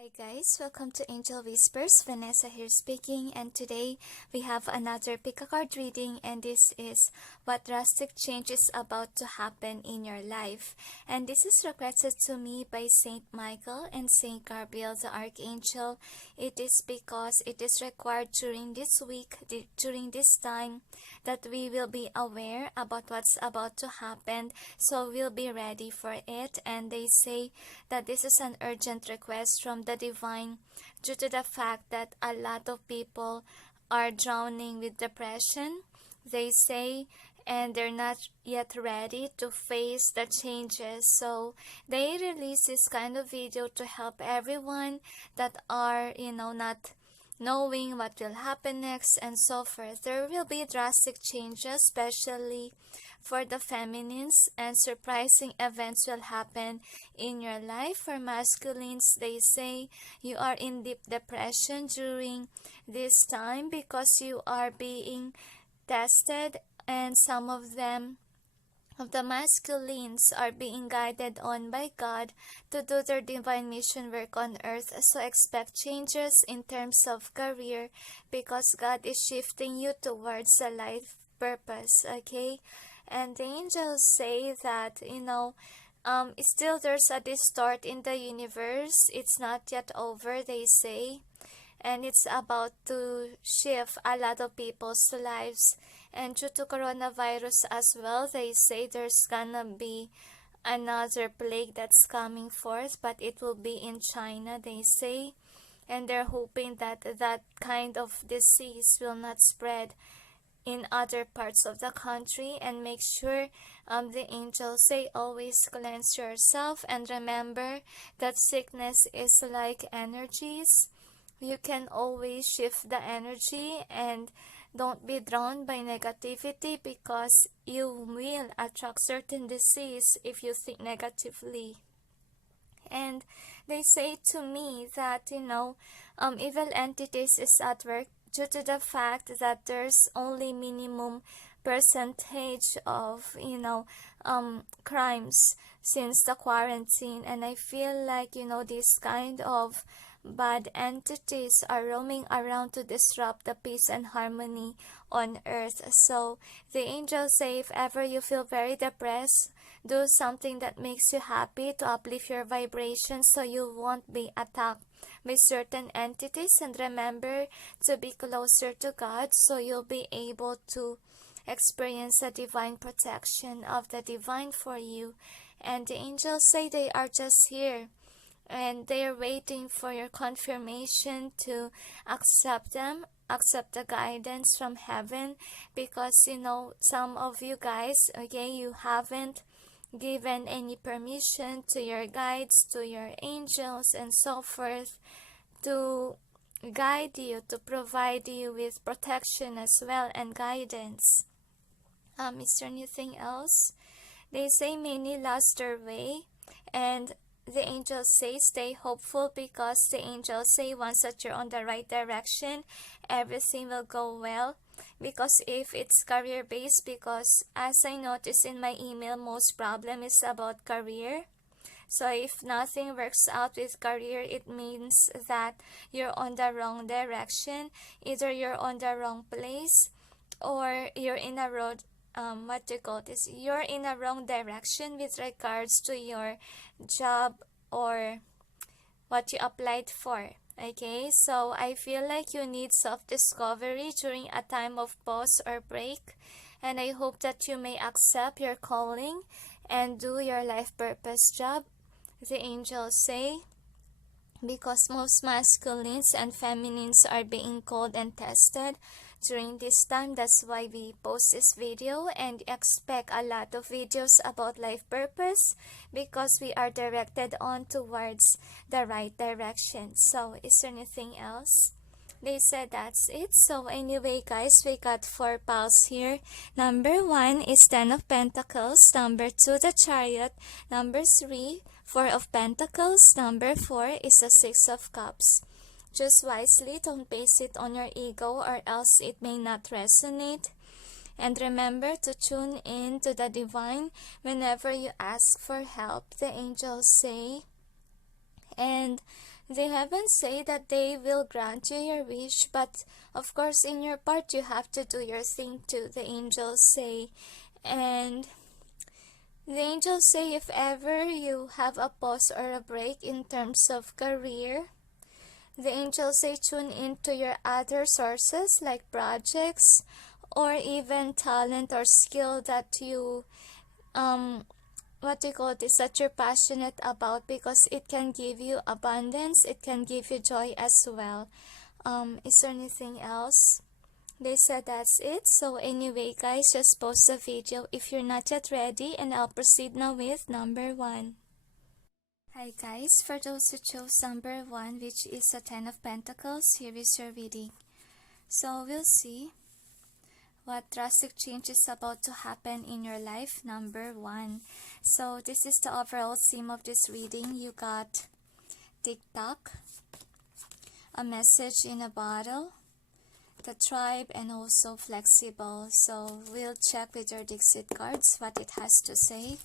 Hi guys, welcome to Angel Whispers. Vanessa here speaking, and today we have another pick a card reading, and this is what drastic change is about to happen in your life. And this is requested to me by Saint Michael and Saint Gabriel the Archangel. It is because it is required during this week, during this time, that we will be aware about what's about to happen, so we'll be ready for it. And they say that this is an urgent request from the divine due to the fact that a lot of people are drowning with depression, they say, and they're not yet ready to face the changes. So they release this kind of video to help everyone that are, not knowing what will happen next and so forth. There will be drastic changes, especially for the feminines, and surprising events will happen in your life. For masculines, they say you are in deep depression during this time because you are being tested, and some of the masculines are being guided on by God to do their divine mission work on earth. So expect changes in terms of career because God is shifting you towards a life purpose, okay? And the angels say that, still there's a distort in the universe. It's not yet over, they say. And it's about to shift a lot of people's lives. And due to coronavirus as well, they say there's gonna be another plague that's coming forth, but it will be in China, they say. And they're hoping that that kind of disease will not spread in other parts of the country. And make sure, the angels say, always cleanse yourself, and remember that sickness is like energies. You can always shift the energy, and don't be drawn by negativity because you will attract certain disease if you think negatively. And they say to me that, evil entities is at work due to the fact that there's only minimum percentage of, crimes since the quarantine. And I feel like, this kind of bad entities are roaming around to disrupt the peace and harmony on earth. So the angels say, if ever you feel very depressed, do something that makes you happy to uplift your vibration so you won't be attacked by certain entities. And remember to be closer to God so you'll be able to experience the divine protection of the divine for you. And the angels say they are just here, and they are waiting for your confirmation to accept them, accept the guidance from heaven, because some of you guys, okay, you haven't given any permission to your guides, to your angels and so forth, to guide you, to provide you with protection as well and guidance. Is there anything else? They say many lost their way, and the angels say stay hopeful because the angels say once that you're on the right direction, everything will go well. Because if it's career based, because as I noticed in my email, most problem is about career. So if nothing works out with career, it means that you're on the wrong direction. Either you're on the wrong place, or you're in a road, you're in a wrong direction with regards to your job or what you applied for. Okay, so I feel like you need self-discovery during a time of pause or break, and I hope that you may accept your calling and do your life purpose job, the angels say, because most masculines and feminines are being called and tested during this time. That's why we post this video, and expect a lot of videos about life purpose because we are directed on towards the right direction. So is there anything else? They said that's it. So anyway guys, we got 4 piles here. Number 1 is 10 of Pentacles. Number 2, the Chariot. Number 3, 4 of Pentacles. Number 4 is the 6 of Cups. Choose wisely, don't base it on your ego or else it may not resonate. And remember to tune in to the divine whenever you ask for help, the angels say. And They haven't said that they will grant you your wish, but of course in your part you have to do your thing too, the angels say. And the angels say if ever you have a pause or a break in terms of career, the angels say tune into your other sources like projects or even talent or skill that you what do you call this, that you're passionate about, because it can give you abundance, it can give you joy as well. Is there anything else? They said that's it. So anyway guys, just pause the video if you're not yet ready, and I'll proceed now with number 1. Hi guys, for those who chose number 1, which is a 10 of Pentacles, here is your reading. So we'll see what drastic change is about to happen in your life, number 1. So this is the overall theme of this reading. You got TikTok, a message in a bottle, the tribe, and also flexible. So we'll check with your DiXit cards what it has to say.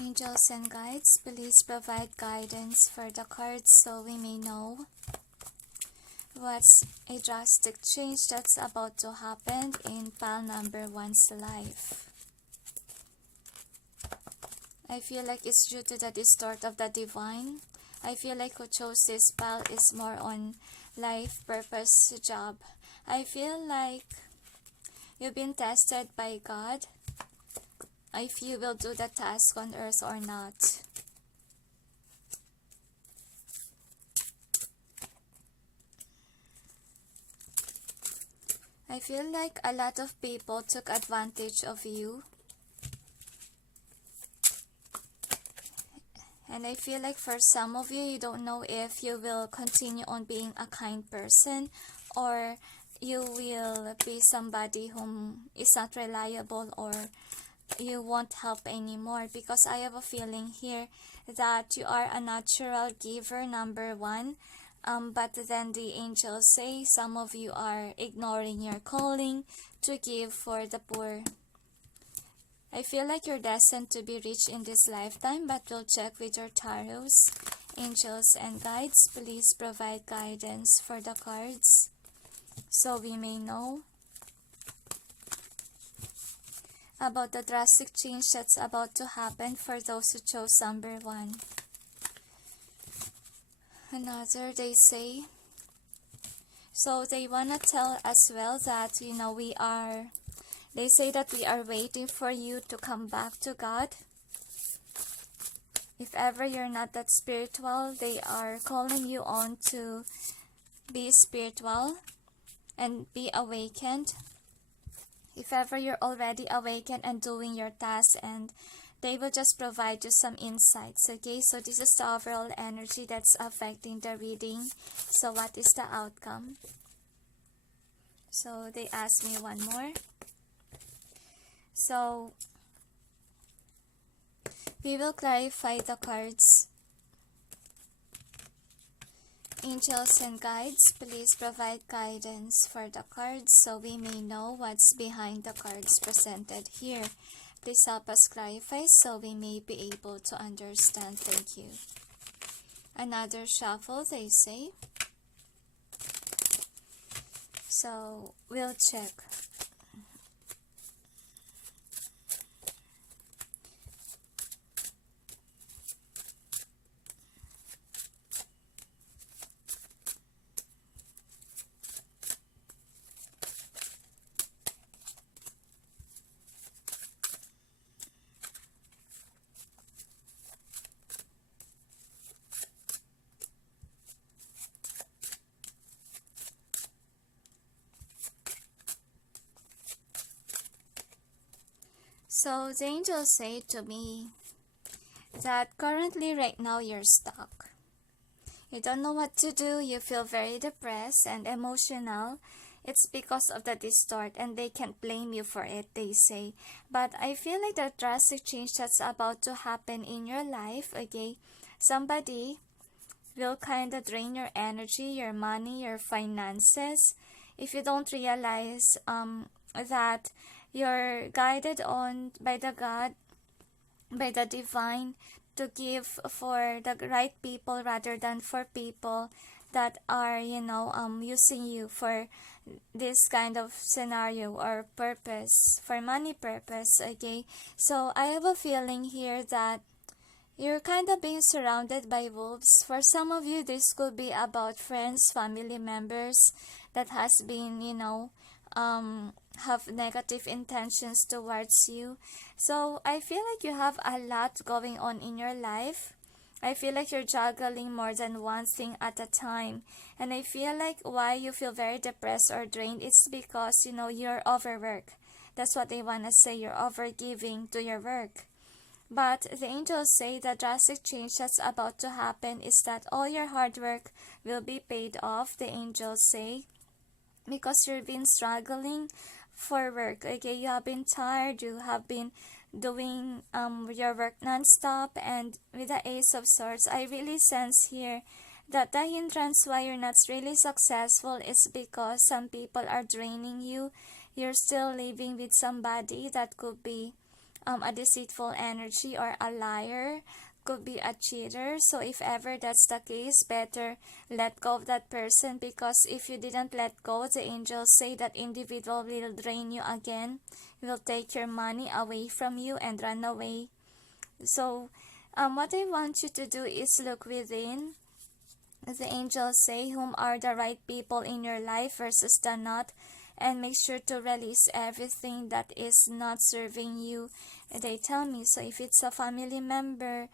Angels and guides, please provide guidance for the cards so we may know what's a drastic change that's about to happen in pile number 1's life. I feel like it's due to the distort of the divine. I feel like who chose this pile is more on life, purpose, job. I feel like you've been tested by God if you will do the task on earth or not. I feel like a lot of people took advantage of you. And I feel like for some of you, you don't know if you will continue on being a kind person or you will be somebody whom is not reliable, or you won't help anymore, because I have a feeling here that you are a natural giver, number 1. But then the angels say some of you are ignoring your calling to give for the poor. I feel like you're destined to be rich in this lifetime, but we'll check with your tarots. Angels and guides, please provide guidance for the cards so we may know about the drastic change that's about to happen for those who chose number 1. Another, they say. So they want to tell as well that, they say that we are waiting for you to come back to God. If ever you're not that spiritual, they are calling you on to be spiritual and be awakened. If ever you're already awakened and doing your tasks, and they will just provide you some insights. Okay, so this is the overall energy that's affecting the reading. So what is the outcome? So they asked me one more. So we will clarify the cards. Angels and guides, please provide guidance for the cards so we may know what's behind the cards presented here. Please help us clarify so we may be able to understand. Thank you. Another shuffle, they say. So we'll check. So the angels say to me that currently right now you're stuck. You don't know what to do, you feel very depressed and emotional. It's because of the distort and they can't blame you for it, they say. But I feel like the drastic change that's about to happen in your life, okay? Somebody will kind of drain your energy, your money, your finances. If you don't realize that you're guided on by the God, by the divine, to give for the right people rather than for people that are, using you for this kind of scenario or purpose, for money purpose. Okay, so I have a feeling here that you're kind of being surrounded by wolves. For some of you, this could be about friends, family members that has been, have negative intentions towards you. So I feel like you have a lot going on in your life. I feel like you're juggling more than one thing at a time. And I feel like why you feel very depressed or drained, it's because, you're overworked. That's what they want to say. You're overgiving to your work. But the angels say the drastic change that's about to happen is that all your hard work will be paid off, the angels say, because you've been struggling for work. Okay, you have been tired, you have been doing your work non-stop, and with the Ace of Swords, I really sense here that the hindrance why you're not really successful is because some people are draining you. You're still living with somebody that could be a deceitful energy or a liar, could be a cheater. So if ever that's the case, better let go of that person, because if you didn't let go, the angels say that individual will drain you again, will take your money away from you and run away. So what I want you to do is look within. The angels say whom are the right people in your life versus the not, and make sure to release everything that is not serving you, they tell me. So if it's a family member,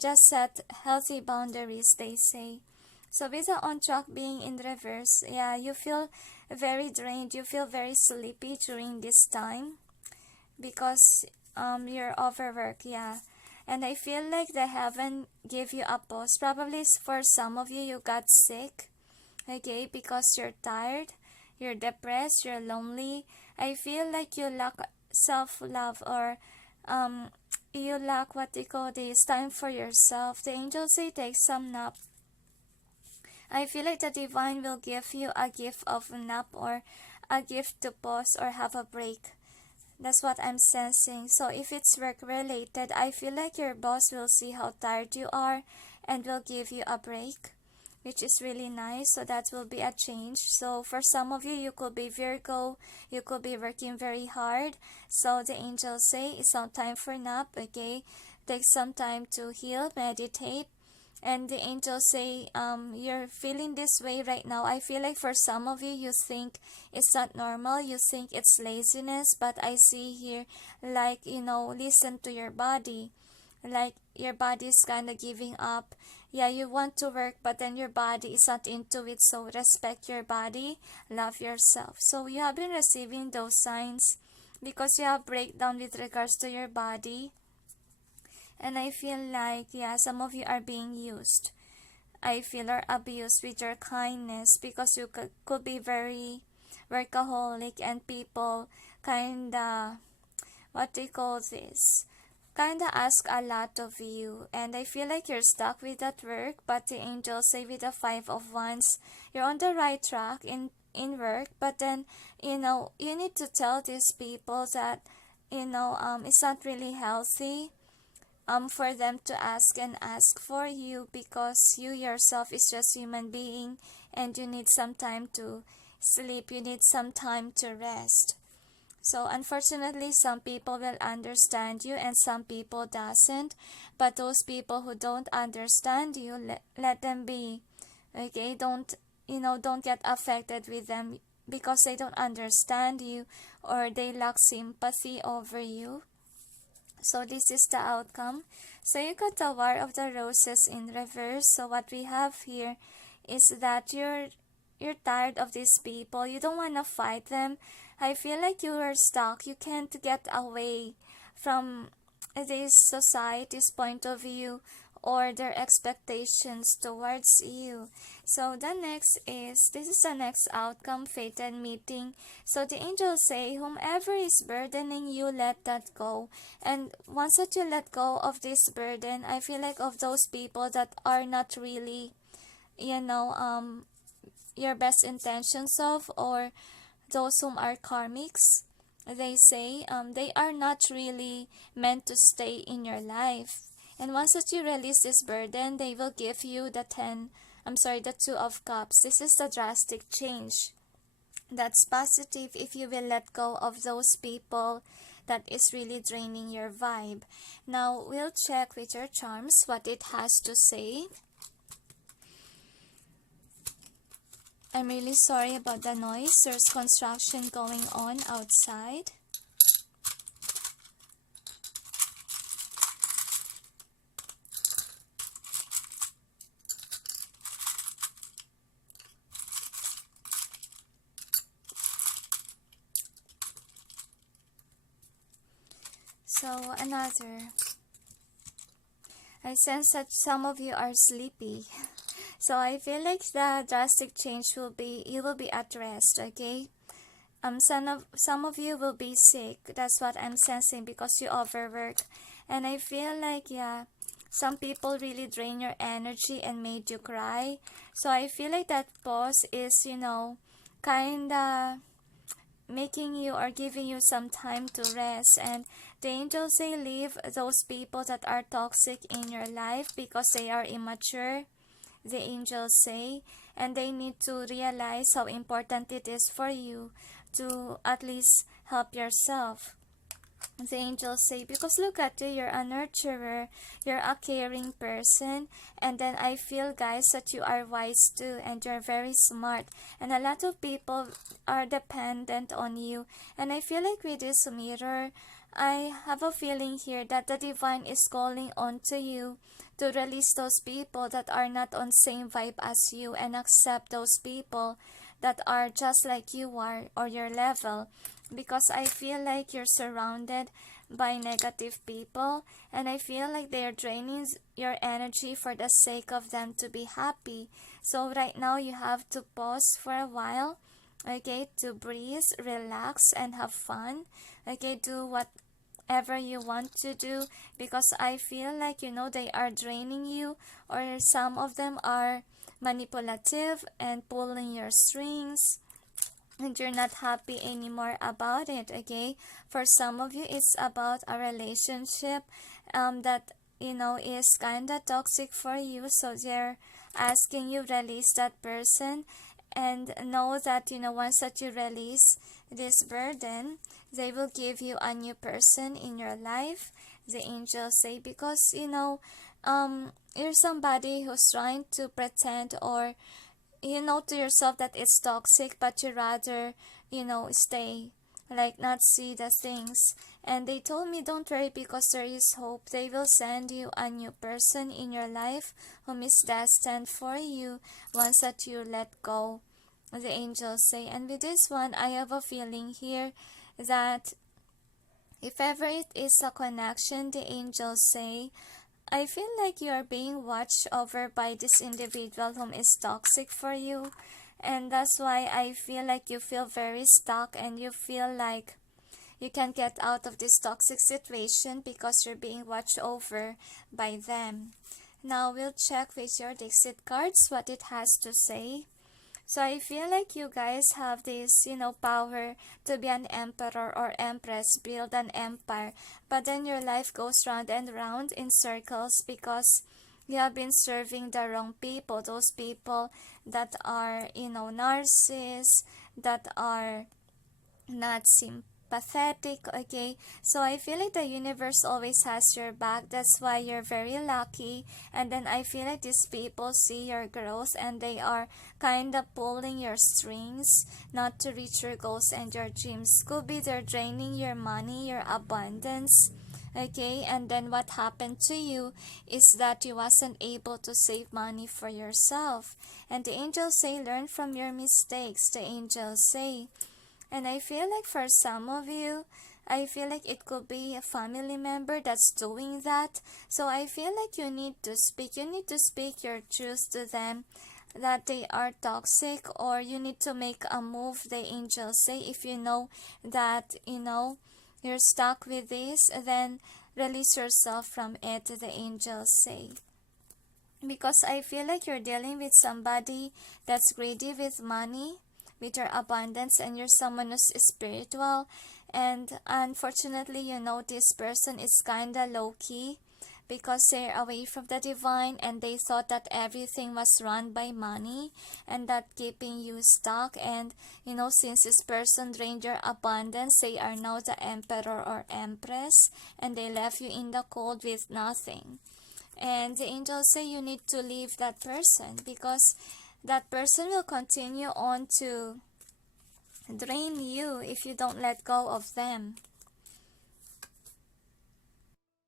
just set healthy boundaries, they say. So with the on track being in reverse, yeah, you feel very drained, you feel very sleepy during this time because you're overworked, yeah. And I feel like the heaven give you a pause. Probably for some of you, you got sick, okay, because you're tired, you're depressed, you're lonely. I feel like you lack self-love, or you lack what they call this time for yourself. The angels say take some nap. I feel like the divine will give you a gift of nap, or a gift to pause or have a break. That's what I'm sensing. So if it's work related, I feel like your boss will see how tired you are and will give you a break, which is really nice. So that will be a change. So for some of you, you could be Virgo, you could be working very hard. So the angels say it's some time for nap, okay? Take some time to heal, meditate. And the angels say you're feeling this way right now. I feel like for some of you, you think it's not normal, you think it's laziness, but I see here like, listen to your body, like your body is kind of giving up. Yeah, you want to work, but then your body is not into it. So respect your body, love yourself. So you have been receiving those signs because you have breakdown with regards to your body. And I feel like, yeah, some of you are being used. I feel, or abused with your kindness, because you could be very workaholic, and people kinda, what they call this, kinda ask a lot of you. And I feel like you're stuck with that work, but the angels say with the 5 of Wands, you're on the right track in work, but then, you need to tell these people that, it's not really healthy for them to ask and ask for you, because you yourself is just human being and you need some time to sleep, you need some time to rest. So unfortunately, some people will understand you and some people doesn't, but those people who don't understand you, let them be, okay? Don't get affected with them because they don't understand you or they lack sympathy over you. So this is the outcome. So you got the War of the Roses in reverse. So what we have here is that you're tired of these people. You don't want to fight them. I feel like you are stuck. You can't get away from this society's point of view or their expectations towards you. So the next is, this is the next outcome, fated meeting. So the angels say, whomever is burdening you, let that go. And once that you let go of this burden, I feel like of those people that are not really, your best intentions of, or those whom are karmics, they say they are not really meant to stay in your life. And once that you release this burden, they will give you the the Two of Cups. This is the drastic change. That's positive if you will let go of those people that is really draining your vibe. Now, we'll check with your charms what it has to say. I'm really sorry about the noise. There's construction going on outside. So, another. I sense that some of you are sleepy. So, I feel like the drastic change will be, you will be at rest, okay? Some of you will be sick. That's what I'm sensing because you overwork. And I feel like, yeah, some people really drain your energy and made you cry. So, I feel like that pause is, kinda making you or giving you some time to rest. And the angels say leave those people that are toxic in your life because they are immature, the angels say, and they need to realize how important it is for you to at least help yourself. The angels say, because look at you, you're a nurturer, you're a caring person, and then I feel, guys, that you are wise too, and you're very smart, and a lot of people are dependent on you. And I feel like with this mirror, I have a feeling here that the divine is calling on to you to release those people that are not on same vibe as you and accept those people that are just like you are or your level. Because I feel like you're surrounded by negative people, and I feel like they are draining your energy for the sake of them to be happy. So right now you have to pause for a while, okay, to breathe, relax, and have fun. Okay, do whatever you want to do, because I feel like, they are draining you, or some of them are manipulative and pulling your strings, and you're not happy anymore about it, okay? For some of you, it's about a relationship that, is kind of toxic for you. So they're asking you release that person, and know that, once that you release this burden, they will give you a new person in your life, the angels say, because, you're somebody who's trying to pretend, or to yourself that it's toxic, but you rather, stay, like not see the things. And they told me, don't worry, because there is hope. They will send you a new person in your life whom is destined for you once that you let go, the angels say. And with this one, I have a feeling here that if ever it is a connection, the angels say, I feel like you are being watched over by this individual whom is toxic for you. And that's why I feel like you feel very stuck, and you feel like you can't get out of this toxic situation because you're being watched over by them. Now we'll check with your DiXit cards what it has to say. So I feel like you guys have this, power to be an emperor or empress, build an empire. But then your life goes round and round in circles because you have been serving the wrong people. Those people that are, narcissists, that are not sympathetic, okay? So I feel like the universe always has your back. That's why you're very lucky. And then I feel like these people see your growth, and they are kind of pulling your strings not to reach your goals and your dreams. Could be they're draining your money, your abundance, okay? And then what happened to you is that you wasn't able to save money for yourself. And the angels say, learn from your mistakes, the angels say. And I feel like for some of you, I feel like it could be a family member that's doing that. So I feel like you need to speak. You need to speak your truth to them, that they are toxic, or you need to make a move, the angels say. If you know that, you're stuck with this, then release yourself from it, the angels say. Because I feel like you're dealing with somebody that's greedy with money, with your abundance, and you're someone who's spiritual. And unfortunately, this person is kinda low-key, because they're away from the divine and they thought that everything was run by money and that keeping you stuck. And since this person drained your abundance, they are now the emperor or empress and they left you in the cold with nothing. And the angels say you need to leave that person because that person will continue on to drain you if you don't let go of them.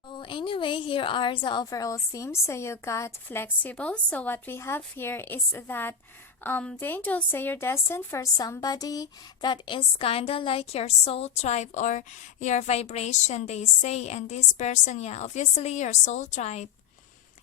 So anyway, here are the overall themes. So you got flexible. So what we have here is that the angels say you're destined for somebody that is kind of like your soul tribe or your vibration, they say. And this person, yeah, obviously your soul tribe.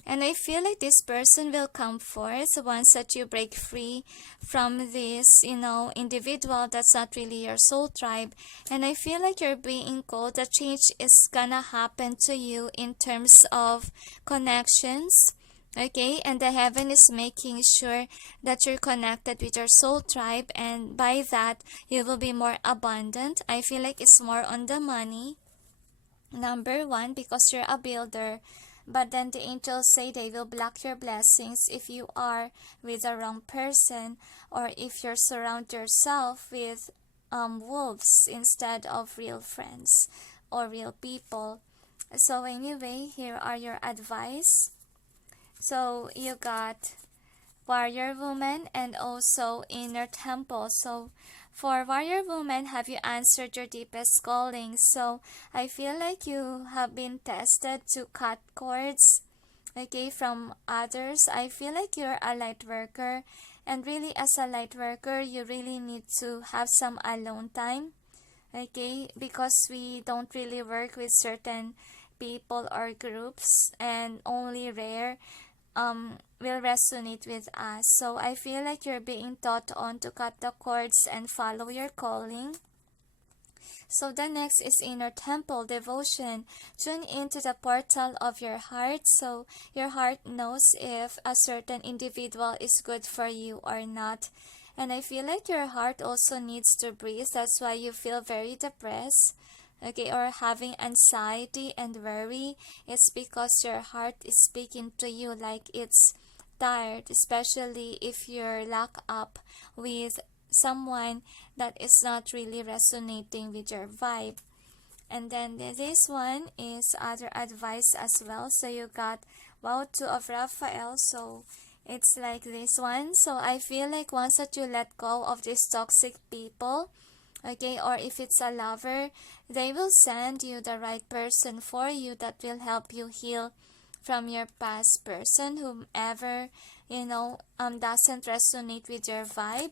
And I feel like this person will come forth once that you break free from this, individual that's not really your soul tribe. And I feel like you're being called. The change is gonna happen to you in terms of connections. Okay, and the heaven is making sure that you're connected with your soul tribe, and by that, you will be more abundant. I feel like it's more on the money. Number one, because you're a builder. But then the angels say they will block your blessings if you are with the wrong person, or if you surround yourself with wolves instead of real friends or real people. So anyway, here are your advice. So you got warrior woman and also inner temple. So for warrior woman, have you answered your deepest calling? So I feel like you have been tested to cut cords, okay, from others. I feel like you're a light worker, and really as a light worker, you really need to have some alone time, okay, because we don't really work with certain people or groups, and only rare will resonate with us. So I feel like you're being taught on to cut the cords and follow your calling. So the next is inner temple devotion. Tune into the portal of your heart, so your heart knows if a certain individual is good for you or not. And I feel like your heart also needs to breathe. That's why you feel very depressed, okay, or having anxiety and worry. It's because your heart is speaking to you like it's tired, especially if you're locked up with someone that is not really resonating with your vibe. And then this one is other advice as well. So you got Wow, Two of Raphael. So it's like this one. So I feel like once that you let go of these toxic people, okay, or if it's a lover, they will send you the right person for you that will help you heal from your past person, whomever doesn't resonate with your vibe.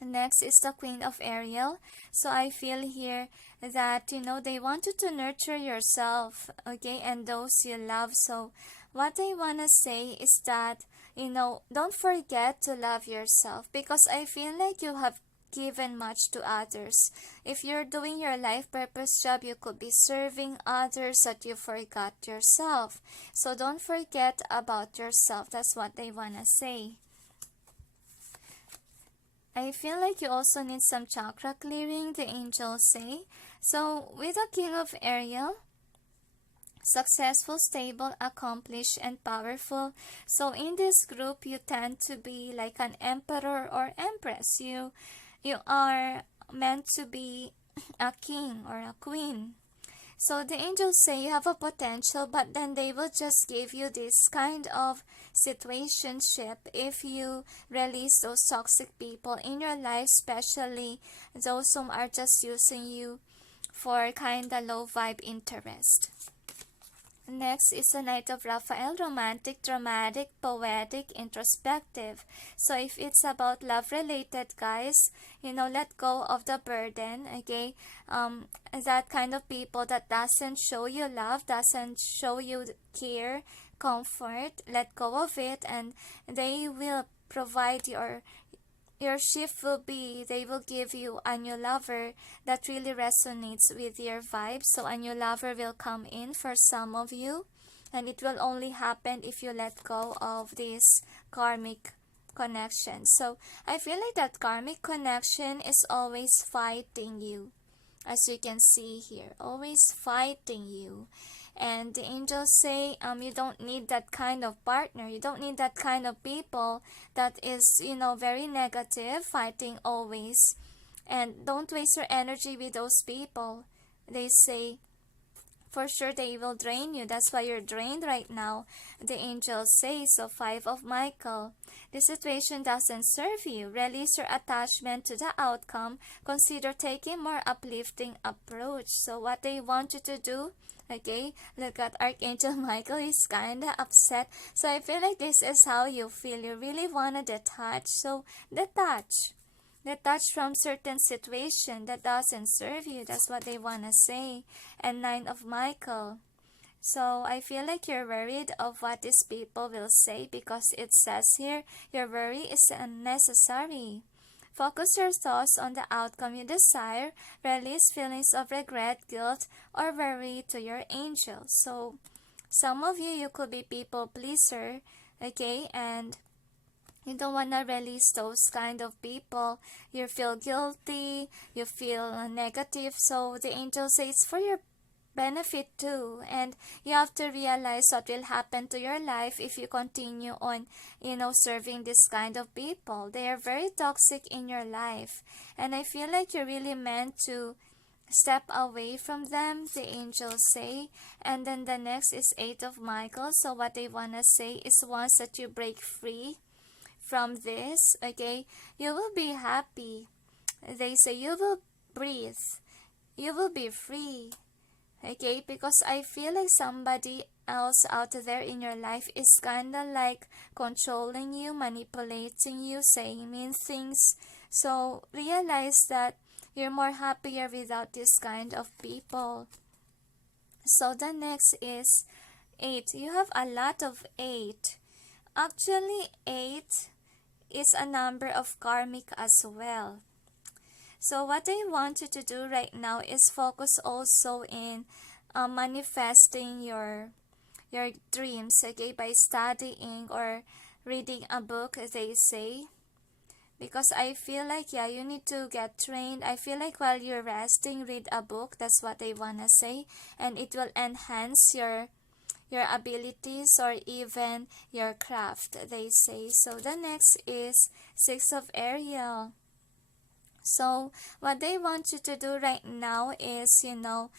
Next is the Queen of Ariel. So I feel here that they want you to nurture yourself, okay, and those you love. So what I want to say is that don't forget to love yourself, because I feel like you have given much to others. If you're doing your life purpose job, you could be serving others, that you forgot yourself. So don't forget about yourself. That's what they want to say. I feel like you also need some chakra clearing, the angels say. So with the King of Ariel, successful, stable, accomplished, and powerful. So in this group, you tend to be like an emperor or empress. You are meant to be a king or a queen. So the angels say you have a potential, but then they will just give you this kind of situationship if you release those toxic people in your life, especially those who are just using you for kind of low vibe interest. Next is the Knight of Raphael, romantic, dramatic, poetic, introspective. So if it's about love related, guys, let go of the burden, okay? That kind of people that doesn't show you love, doesn't show you care, comfort, let go of it, and they will provide your shift will be, they will give you a new lover that really resonates with your vibe. So a new lover will come in for some of you, and it will only happen if you let go of this karmic connection. So I feel like that karmic connection is always fighting you, as you can see here, always fighting you. And the angels say you don't need that kind of partner, you don't need that kind of people that is, you know, very negative, fighting always. And don't waste your energy with those people. They say for sure they will drain you. That's why you're drained right now, the angels say. So 5 of Michael. The situation doesn't serve you. Release your attachment to the outcome. Consider taking more uplifting approach. So what they want you to do, okay, look at Archangel Michael. He's kinda upset. So I feel like this is how you feel. You really wanna detach. So detach. Detach from certain situation that doesn't serve you. That's what they want to say. And 9 of Michael. So I feel like you're worried of what these people will say, because it says here your worry is unnecessary. Focus your thoughts on the outcome you desire. Release feelings of regret, guilt, or worry to your angels. So some of you could be people pleaser, okay, and you don't want to release those kind of people. You feel guilty, you feel negative. So the angel says for your benefit too. And you have to realize what will happen to your life if you continue on, you know, serving this kind of people. They are very toxic in your life. And I feel like you're really meant to step away from them, the angels say. And then the next is 8 of Michael. So what they want to say is once that you break free from this, okay, you will be happy. They say you will breathe, you will be free, okay, because I feel like somebody else out there in your life is kind of like controlling you, manipulating you, saying mean things. So realize that you're more happier without this kind of people. So the next is 8. You have a lot of 8. Actually, 8 is a number of karmic as well. So what I want you to do right now is focus also in manifesting your dreams, okay, by studying or reading a book, they say. Because I feel like, yeah, you need to get trained. I feel like while you're resting, read a book. That's what they want to say. And it will enhance your abilities or even your craft, they say. So the next is 6 of Ariel. So what they want you to do right now is, you know,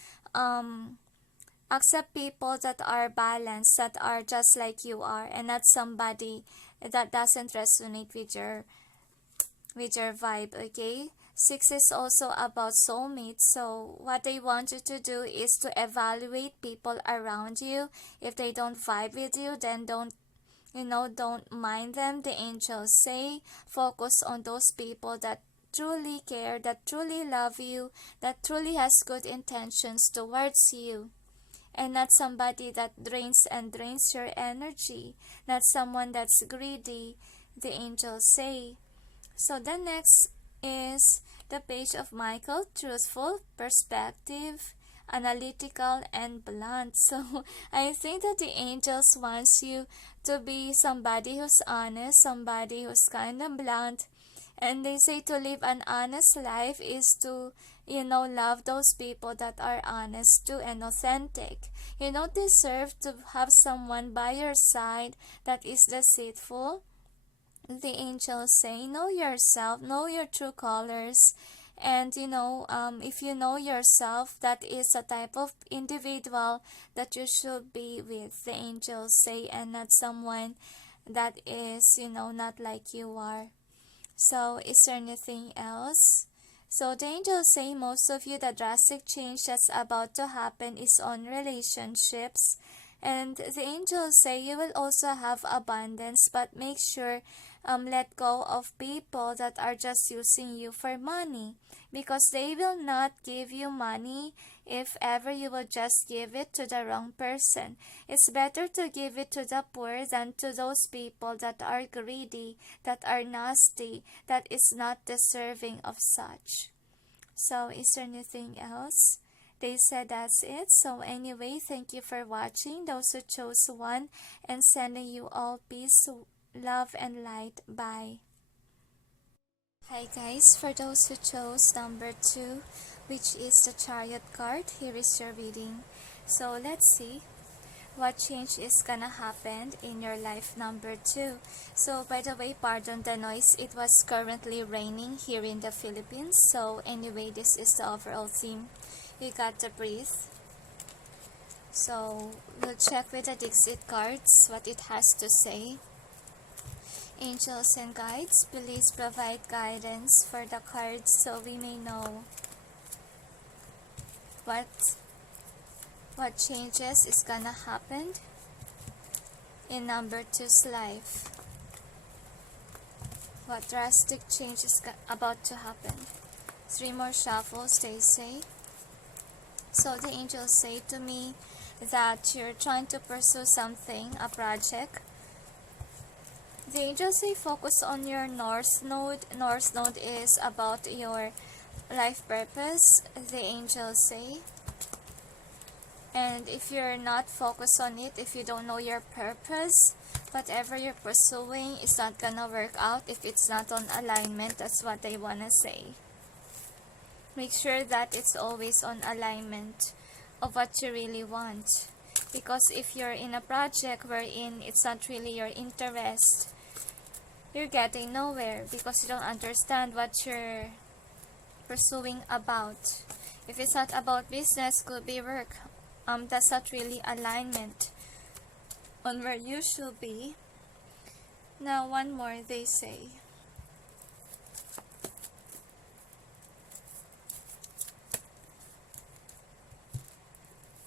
accept people that are balanced, that are just like you are, and not somebody that doesn't resonate with your vibe, okay? 6 is also about soulmates. So what they want you to do is to evaluate people around you. If they don't vibe with you, then don't mind them, the angels say. Focus on those people that truly care, that truly love you, that truly has good intentions towards you, and not somebody that drains your energy, not someone that's greedy, the angels say. So the next is the page of Michael, truthful, perspective, analytical, and blunt. So I think that the angels wants you to be somebody who's honest, somebody who's kind of blunt. And they say to live an honest life is to, love those people that are honest too and authentic. You don't deserve to have someone by your side that is deceitful. The angels say, know yourself, know your true colors. And if you know yourself, that is a type of individual that you should be with, the angels say, and not someone that is, not like you are. So is there anything else? So the angels say most of you, the drastic change that's about to happen is on relationships. And the angels say you will also have abundance, but make sure let go of people that are just using you for money, because they will not give you money if ever you will just give it to the wrong person. It's better to give it to the poor than to those people that are greedy, that are nasty, that is not deserving of such. So is there anything else? They said that's it. So anyway, thank you for watching. Those who chose 1, and sending you all peace, love, and light. Bye. Hi guys, for those who chose number 2, which is the Chariot card, here is your reading. So let's see what change is gonna happen in your life, number 2. So by the way, pardon the noise, it was currently raining here in the Philippines. So anyway, this is the overall theme. You got to breathe. So we'll check with the DiXit cards what it has to say. Angels and guides, please provide guidance for the cards so we may know what changes is gonna happen in number 2's life. What drastic change is about to happen. 3 more shuffles, they say. So the angels say to me that you're trying to pursue something, a project. The angels say focus on your North Node. North Node is about your life purpose, the angels say. And if you're not focused on it, if you don't know your purpose, whatever you're pursuing is not gonna work out if it's not on alignment. That's what they wanna say. Make sure that it's always on alignment of what you really want. Because if you're in a project wherein it's not really your interest, you're getting nowhere because you don't understand what you're pursuing about. If it's not about business, could be work. That's not really alignment on where you should be. Now, one more, they say.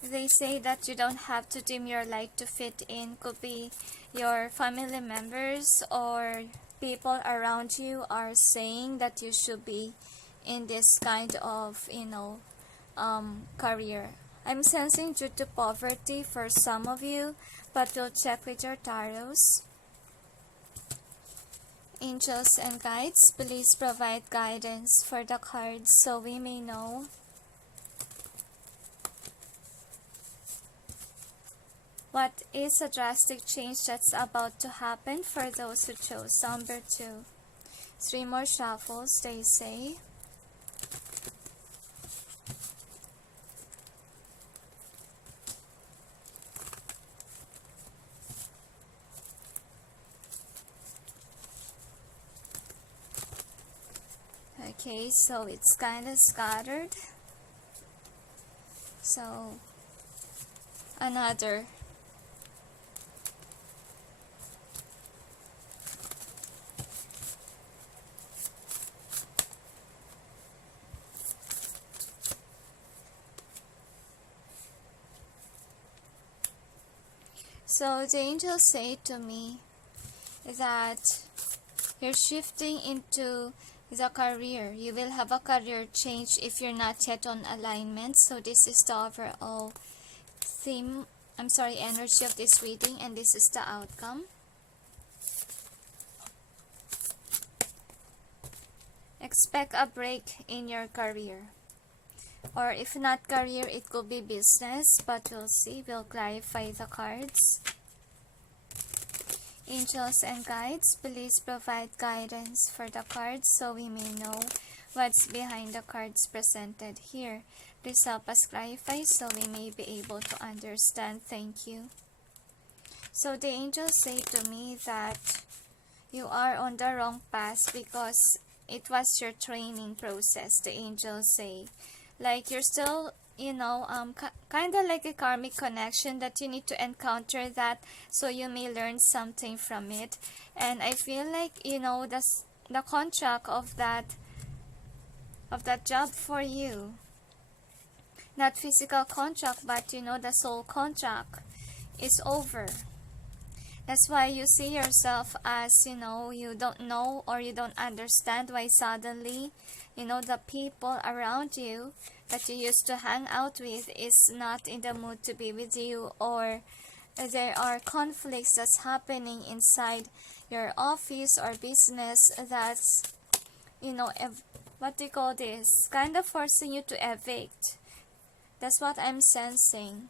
They say that you don't have to dim your light to fit in. Could be your family members or people around you are saying that you should be in this kind of, career. I'm sensing due to poverty for some of you, but we'll check with your tarots. Angels and guides, please provide guidance for the cards so we may know what is a drastic change that's about to happen for those who chose number 2. 3 more shuffles, they say. Okay, so it's kind of scattered. So, another. So the angels say to me that you're shifting into the career. You will have a career change if you're not yet on alignment. So this is the overall energy of this reading, and this is the outcome. Expect a break in your career. Or if not career, it could be business, but we'll see. We'll clarify the cards. Angels and guides, please provide guidance for the cards so we may know what's behind the cards presented here. Please help us clarify so we may be able to understand. Thank you. So the angels say to me that you are on the wrong path because it was your training process, the angels say. Like you're still, kind of like a karmic connection that you need to encounter that so you may learn something from it. And I feel like, the contract of that job for you, not physical contract, but the soul contract is over. That's why you see yourself as, you don't know or you don't understand why suddenly, the people around you that you used to hang out with is not in the mood to be with you, or there are conflicts that's happening inside your office or business that's, what do you call this? Kind of forcing you to evict. That's what I'm sensing.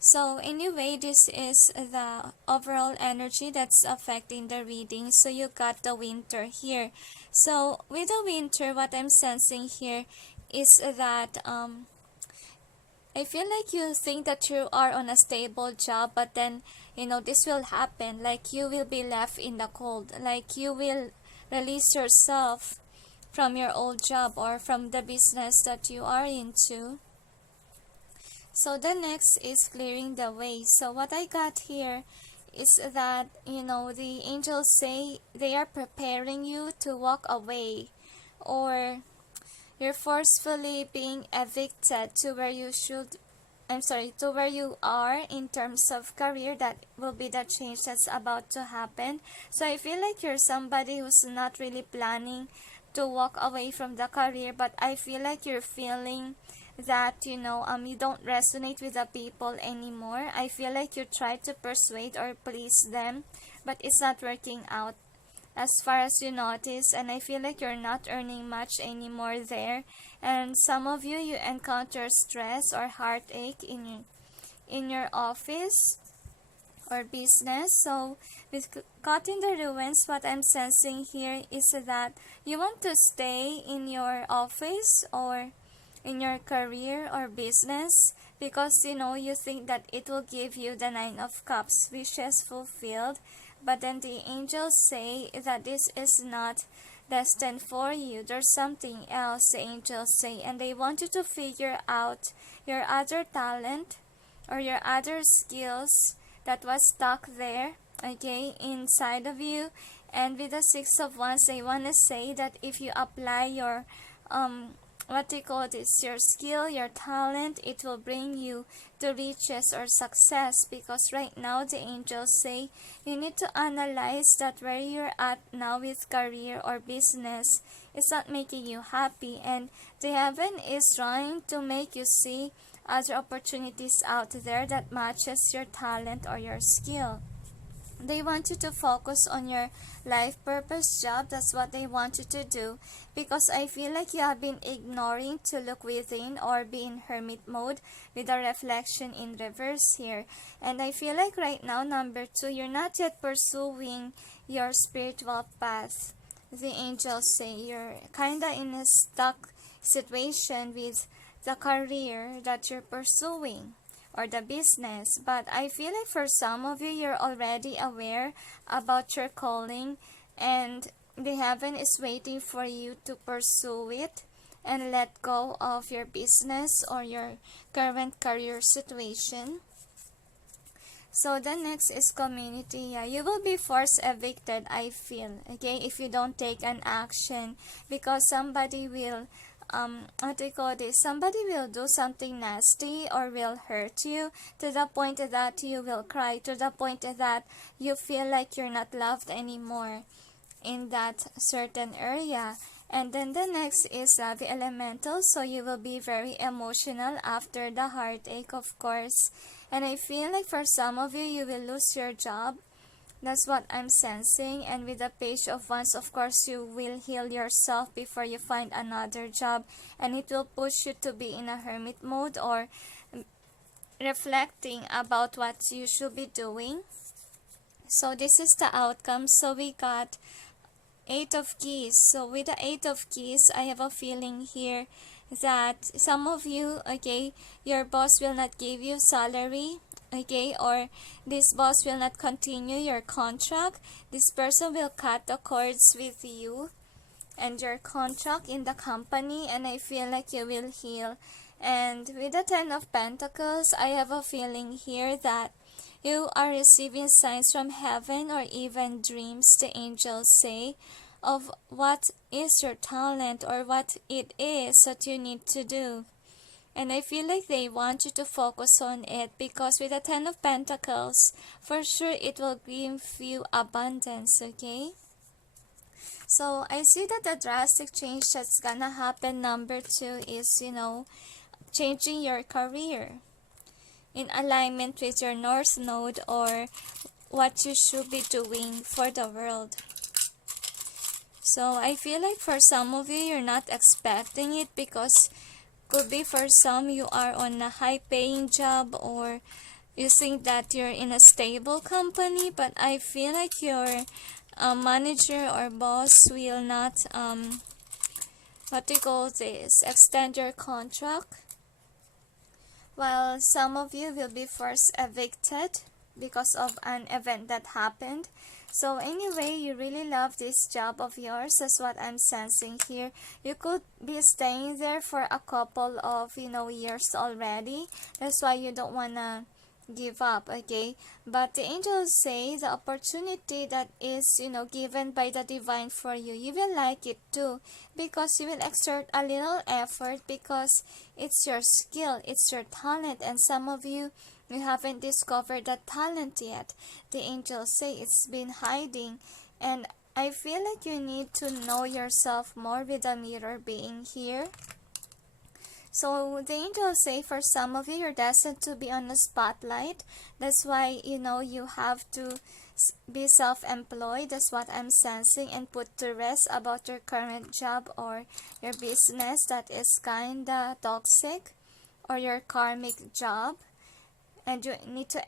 So anyway, this is the overall energy that's affecting the reading. So you got the winter here. So with the winter, what I'm sensing here is that I feel like you think that you are on a stable job, but then, you know, this will happen. Like you will be left in the cold. Like you will release yourself from your old job or from the business that you are into. So the next is clearing the way. So what I got here is that, you know, the angels say they are preparing you to walk away, or you're forcefully being evicted to where you to where you are in terms of career. That will be the change that's about to happen. So I feel like you're somebody who's not really planning to walk away from the career, but I feel like you're feeling that, you know, you don't resonate with the people anymore. I feel like you try to persuade or please them, but it's not working out as far as you notice, and I feel like you're not earning much anymore there. And some of you encounter stress or heartache in your office or business. So with Caught in the Ruins, what I'm sensing here is that you want to stay in your office or in your career or business because, you know, you think that it will give you the Nine of Cups, wishes fulfilled. But then the angels say that this is not destined for you. There's something else, the angels say, and they want you to figure out your other talent or your other skills that was stuck there, okay, inside of you. And with the Six of Wands, they want to say that if you apply your your skill, your talent, it will bring you to riches or success. Because right now the angels say you need to analyze that where you're at now with career or business is not making you happy, and the heaven is trying to make you see other opportunities out there that matches your talent or your skill. They want you to focus on your life purpose job. That's what they want you to do, because I feel like you have been ignoring to look within or be in hermit mode with a reflection in reverse here. And I feel like right now, number 2, you're not yet pursuing your spiritual path. The angels say you're kinda in a stuck situation with the career that you're pursuing or the business. But I feel like for some of you, you're already aware about your calling, and the heaven is waiting for you to pursue it and let go of your business or your current career situation. So the next is community. Yeah, you will be forced evicted, I feel, okay, if you don't take an action, because somebody will somebody will do something nasty or will hurt you to the point that you will cry, to the point that you feel like you're not loved anymore in that certain area. And then the next is the elemental. So you will be very emotional after the heartache, of course. And I feel like for some of you, you will lose your job. That's what I'm sensing. And with the Page of Wands, of course, you will heal yourself before you find another job. And it will push you to be in a hermit mode or reflecting about what you should be doing. So this is the outcome. So we got 8 of Keys. So with the 8 of Keys, I have a feeling here that some of you, okay, your boss will not give you salary, okay, or this boss will not continue your contract. This person will cut the cords with you and your contract in the company, and I feel like you will heal. And with the 10 of Pentacles, I have a feeling here that you are receiving signs from heaven or even dreams, the angels say, of what is your talent or what it is that you need to do. And I feel like they want you to focus on it, because with the 10 of Pentacles, for sure it will give you abundance, okay? So I see that the drastic change that's gonna happen, number 2, is, you know, changing your career in alignment with your North Node or what you should be doing for the world. So I feel like for some of you, you're not expecting it, because could be for some you are on a high paying job, or you think that you're in a stable company, but I feel like your manager or boss will not what do you call this, extend your contract, while some of you will be first evicted because of an event that happened. So anyway, you really love this job of yours. That's what I'm sensing here. You could be staying there for a couple of, years already. That's why you don't want to give up, okay? But the angels say the opportunity that is, given by the divine for you, you will like it too, because you will exert a little effort, because it's your skill, it's your talent, and some of you haven't discovered that talent yet. The angels say it's been hiding, and I feel like you need to know yourself more with the mirror being here. So the angels say for some of you, you're destined to be on the spotlight. That's why, you have to be self-employed. That's what I'm sensing, and put to rest about your current job or your business that is kinda toxic, or your karmic job. And you need to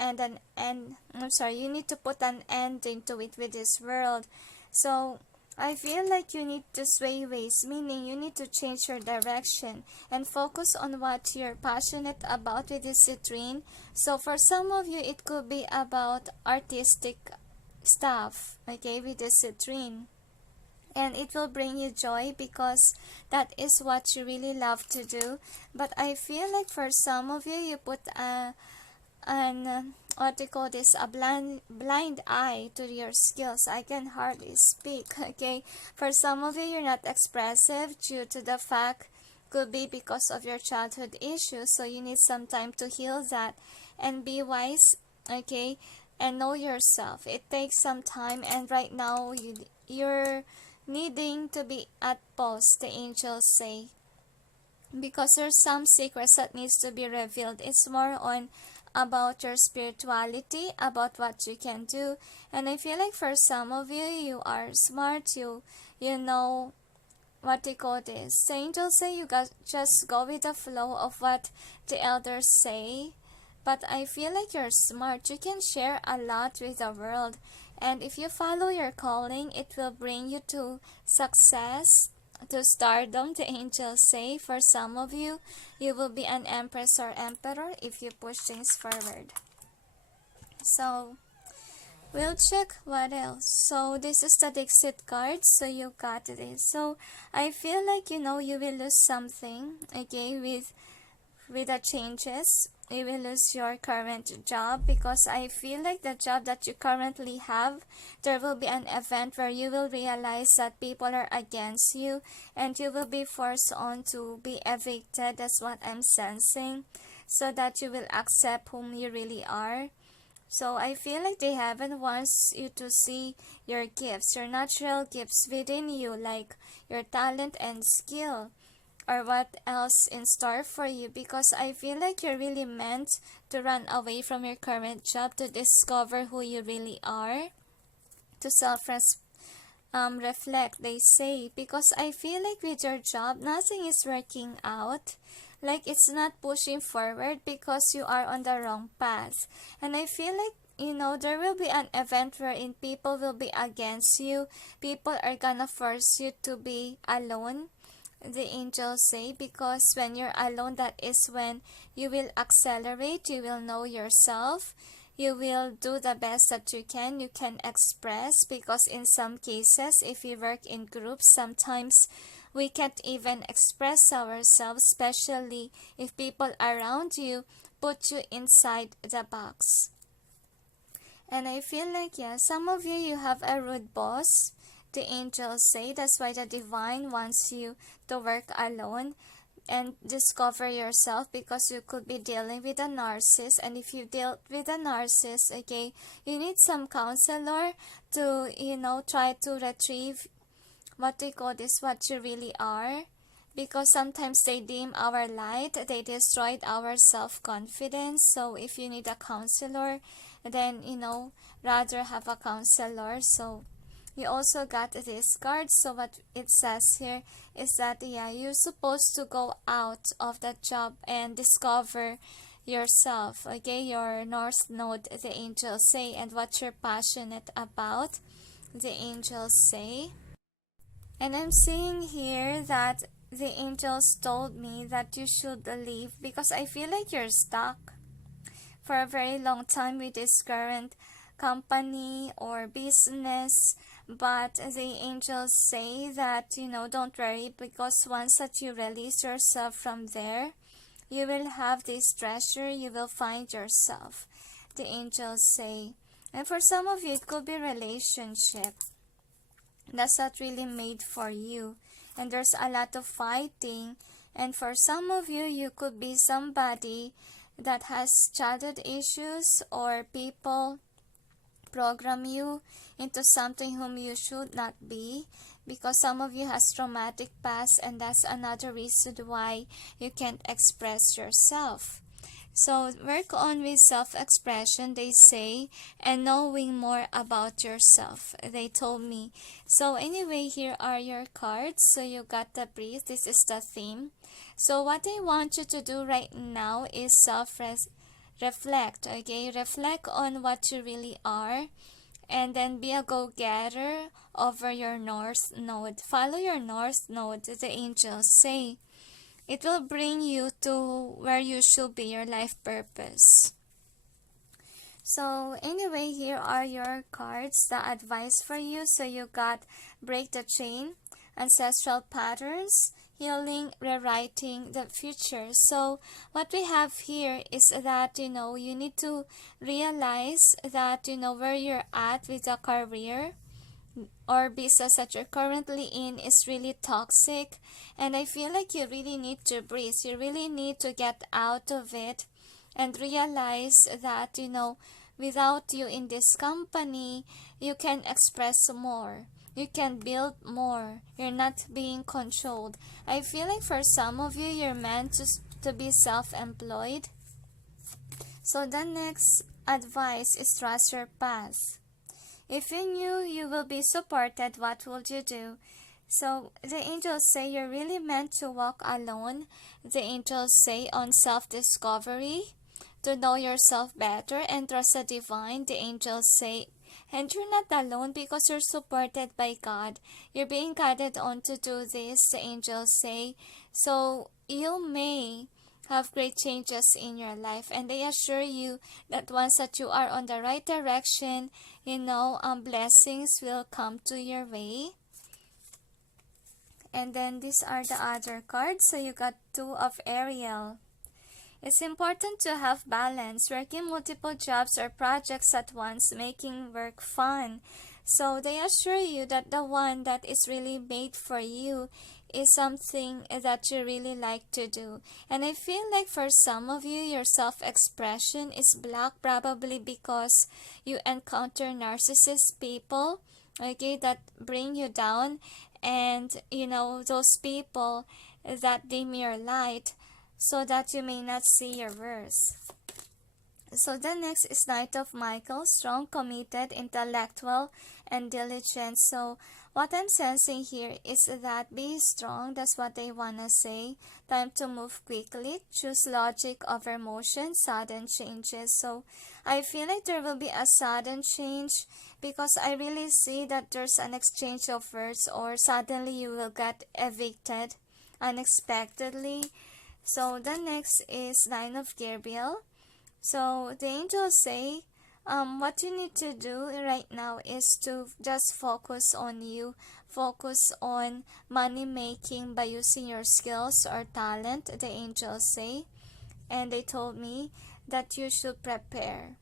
you need to put an end into it with this world. So I feel like you need to sway ways, meaning you need to change your direction and focus on what you're passionate about with this citrine. So for some of you, it could be about artistic stuff, okay, with the citrine. And it will bring you joy because that is what you really love to do. But I feel like for some of you, you put a blind eye to your skills. I can hardly speak, okay? For some of you, you're not expressive due to the fact, could be because of your childhood issues, so you need some time to heal that and be wise, okay? And know yourself. It takes some time, and right now you're needing to be at pause, the angels say, because there's some secrets that needs to be revealed. It's more on about your spirituality, about what you can do. And I feel like for some of you, you are smart, you know what they call this. The angels say you just go with the flow of what the elders say. But I feel like you're smart. You can share a lot with the world. And if you follow your calling, it will bring you to success, to stardom, the angels say. For some of you, you will be an empress or emperor if you push things forward. So we'll check what else. So this is the DiXit card, so you got this. So I feel like, you will lose something, okay, with the changes. You will lose your current job, because I feel like the job that you currently have, there will be an event where you will realize that people are against you and you will be forced on to be evicted. That's what I'm sensing, so that you will accept whom you really are. So I feel like the heaven wants you to see your gifts, your natural gifts within you, like your talent and skill, or what else in store for you, because I feel like you're really meant to run away from your current job to discover who you really are, to reflect, they say, because I feel like with your job, nothing is working out. Like it's not pushing forward because you are on the wrong path. And I feel like, there will be an event wherein people will be against you. People are gonna force you to be alone, the angels say, because when you're alone, that is when you will accelerate, you will know yourself, you will do the best that you can express, because in some cases, if you work in groups, sometimes we can't even express ourselves, especially if people around you put you inside the box. And I feel like, some of you have a rude boss, the angels say. That's why the divine wants you to work alone and discover yourself, because you could be dealing with a narcissist. And if you deal with a narcissist, okay, you need some counselor to try to retrieve what you really are, because sometimes they dim our light, they destroyed our self-confidence. So if you need a counselor, then rather have a counselor. So you also got this card. So what it says here is that you're supposed to go out of that job and discover yourself, okay, your North Node, the angels say, and what you're passionate about, the angels say. And I'm seeing here that the angels told me that you should leave because I feel like you're stuck for a very long time with this current company or business. But the angels say that, don't worry, because once that you release yourself from there, you will have this treasure, you will find yourself, the angels say. And for some of you, it could be relationship that's not really made for you, and there's a lot of fighting. And for some of you, you could be somebody that has childhood issues, or people program you into something whom you should not be, because some of you has traumatic past, and that's another reason why you can't express yourself. So work on with self-expression, they say, and knowing more about yourself, they told me. So anyway, here are your cards. So you got the breathe. This is the theme. So what I want you to do right now is reflect, okay? Reflect on what you really are, and then be a go-getter over your North Node. Follow your North Node, the angels say. It will bring you to where you should be, your life purpose. So anyway, here are your cards, the advice for you. So you got break the chain, ancestral patterns, healing, rewriting the future. So what we have here is that, you need to realize that, where you're at with a career or business that you're currently in is really toxic, and I feel like you really need to breathe. You really need to get out of it and realize that, without you in this company, you can express more, you can build more, you're not being controlled. I feel like for some of you, you're meant to be self-employed. So the next advice is trust your path. If you knew you will be supported, what would you do? So the angels say you're really meant to walk alone. The angels say on self-discovery, to know yourself better and trust the divine. The angels say, and you're not alone because you're supported by God. You're being guided on to do this, the angels say. So you may have great changes in your life, and they assure you that once that you are on the right direction, blessings will come to your way. And then these are the other cards. So you got 2 of Ariel. It's important to have balance, working multiple jobs or projects at once, making work fun. So they assure you that the one that is really made for you is something that you really like to do. And I feel like for some of you, your self-expression is blocked, probably because you encounter narcissist people, okay, that bring you down, and those people that dim your light so that you may not see your worth. So the next is Knight of Michael, strong, committed, intellectual, and diligent. So what I'm sensing here is that be strong, that's what they want to say. Time to move quickly, choose logic over emotion, sudden changes. So I feel like there will be a sudden change because I really see that there's an exchange of words, or suddenly you will get evicted unexpectedly. So the next is 9 of Gabriel. So the angels say, what you need to do right now is to just focus on you. Focus on money making by using your skills or talent, the angels say. And they told me that you should prepare,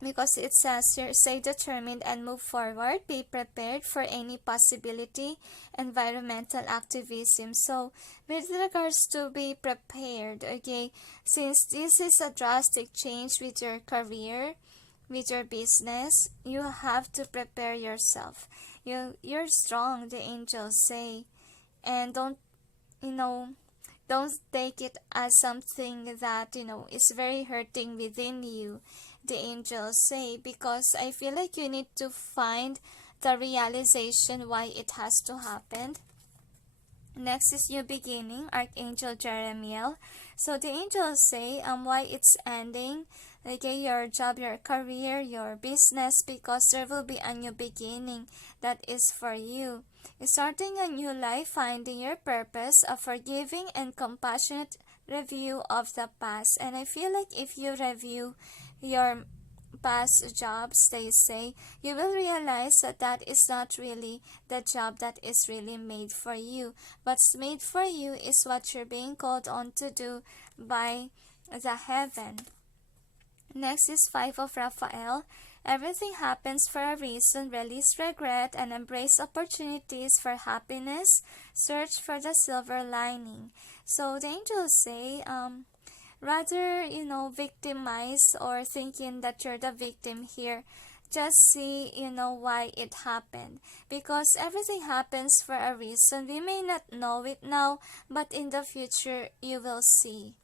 because it says here, stay determined and move forward. Be prepared for any possibility. Environmental activism. So with regards to be prepared, okay, since this is a drastic change with your career, with your business, you have to prepare yourself. You're strong, the angels say, and don't take it as something that is very hurting within you, the angels say, because I feel like you need to find the realization why it has to happen. Next is new beginning, Archangel Jeremiel. So the angels say why it's ending, okay, your job, your career, your business, because there will be a new beginning that is for you. Starting a new life, finding your purpose, a forgiving and compassionate review of the past. And I feel like if you review your past jobs, they say, you will realize that that is not really the job that is really made for you. What's made for you is what you're being called on to do by the heaven. Next is 5 of Raphael. Everything happens for a reason. Release regret and embrace opportunities for happiness. Search for the silver lining. So the angels say, rather, victimize or thinking that you're the victim here, just see, why it happened. Because everything happens for a reason. We may not know it now, but in the future, you will see.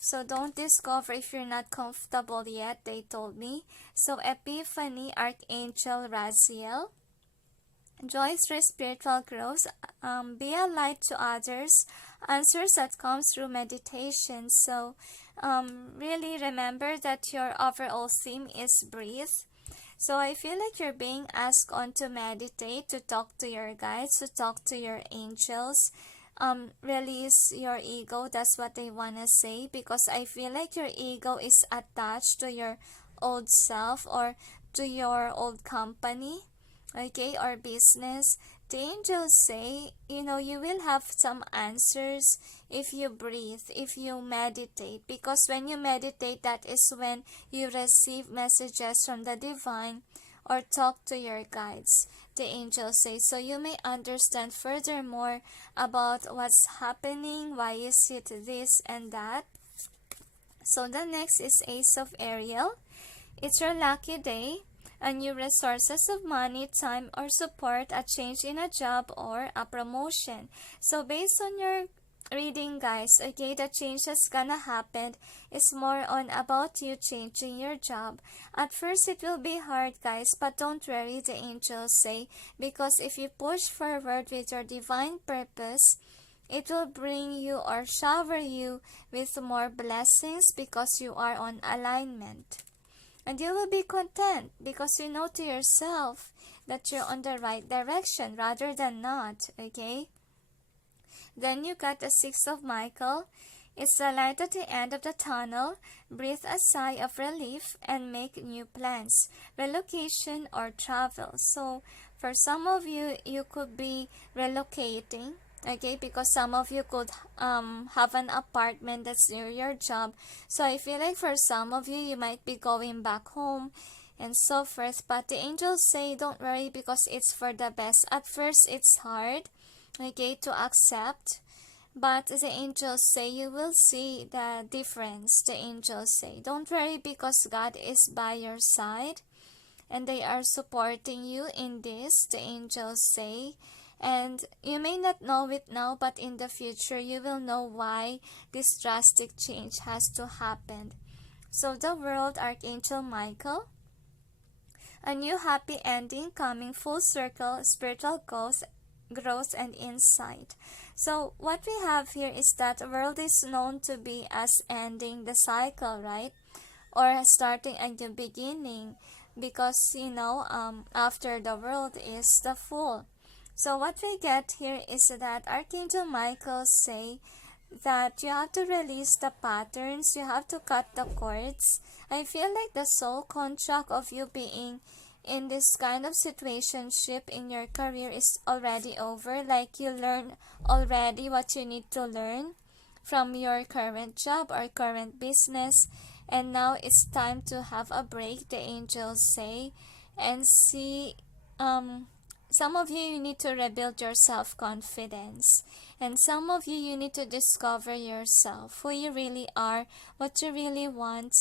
So don't discover if you're not comfortable yet, they told me. So Epiphany, Archangel Raziel. Joy through spiritual growth. Be a light to others. Answers that comes through meditation. So really remember that your overall theme is breathe. So I feel like you're being asked on to meditate, to talk to your guides, to talk to your angels. Release your ego. That's what they want to say, because I feel like your ego is attached to your old self or to your old company, okay, or business. The angels say, you will have some answers if you breathe, if you meditate, because when you meditate, that is when you receive messages from the divine or talk to your guides, the angels say. So you may understand furthermore about what's happening, why is it this and that. So the next is Ace of Ariel. It's your lucky day. A new resources of money, time, or support, a change in a job, or a promotion. So based on your reading, guys, okay, the change that's gonna happen is more on about you changing your job. At first it will be hard, guys, but don't worry, the angels say, because if you push forward with your divine purpose, it will bring you or shower you with more blessings, because you are on alignment. And you will be content because you know to yourself that you're on the right direction rather than not, okay? Then you got the 6 of Michael. It's the light at the end of the tunnel. Breathe a sigh of relief and make new plans, relocation or travel. So for some of you, you could be relocating, okay, because some of you could have an apartment that's near your job. So I feel like for some of you, you might be going back home and so forth, but the angels say don't worry, because it's for the best. At first it's hard, okay, to accept, but the angels say you will see the difference. The angels say don't worry, because God is by your side and they are supporting you in this, the angels say. And you may not know it now, but in the future you will know why this drastic change has to happen. So the world, Archangel Michael. A new happy ending coming full circle, spiritual growth and insight. So what we have here is that the world is known to be as ending the cycle, right? Or starting a new beginning, because after the world is the full. So what we get here is that Archangel Michael say that you have to release the patterns, you have to cut the cords. I feel like the soul contract of you being in this kind of situationship in your career is already over. Like you learn already what you need to learn from your current job or current business, and now it's time to have a break, the angels say, and see some of you need to rebuild your self-confidence. And some of you need to discover yourself, who you really are, what you really want,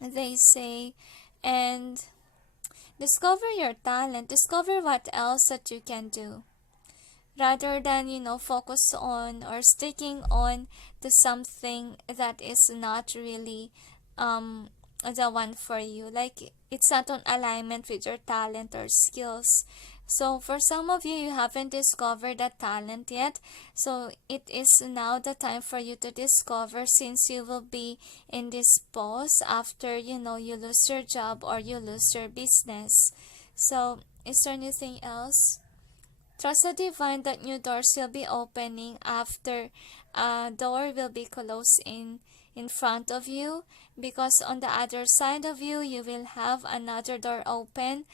they say. And discover your talent. Discover what else that you can do. Rather than, focus on or sticking on to something that is not really the one for you. Like, it's not on alignment with your talent or skills. So for some of you, you haven't discovered that talent yet. So it is now the time for you to discover, since you will be in this pause after, you lose your job or you lose your business. So is there anything else? Trust the divine that new doors will be opening after a door will be closed in front of you, because on the other side of you, you will have another door open,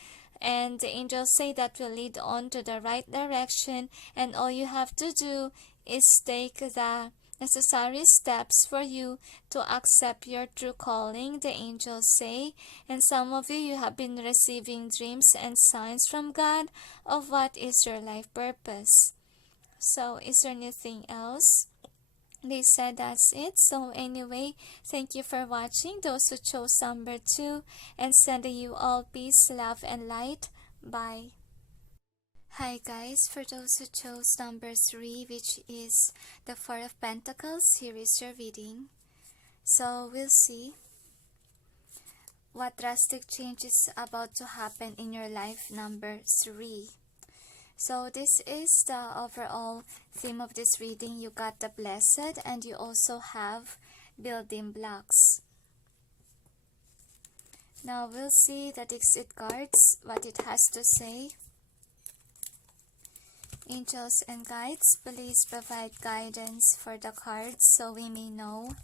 and the angels say that will lead on to the right direction, and all you have to do is take the necessary steps for you to accept your true calling, the angels say. And some of you have been receiving dreams and signs from God of what is your life purpose. So is there anything else? They said that's it. So anyway, thank you for watching, those who chose number 2, and sending you all peace, love, and light. Bye. Hi guys, for those who chose number 3, which is the 4 of Pentacles, here is your reading. So we'll see what drastic change is about to happen in your life, number 3. So this is the overall theme of this reading. You got the Blessed, and you also have building blocks. Now we'll see the DiXit cards, what it has to say. Angels and guides, please provide guidance for the cards so we may know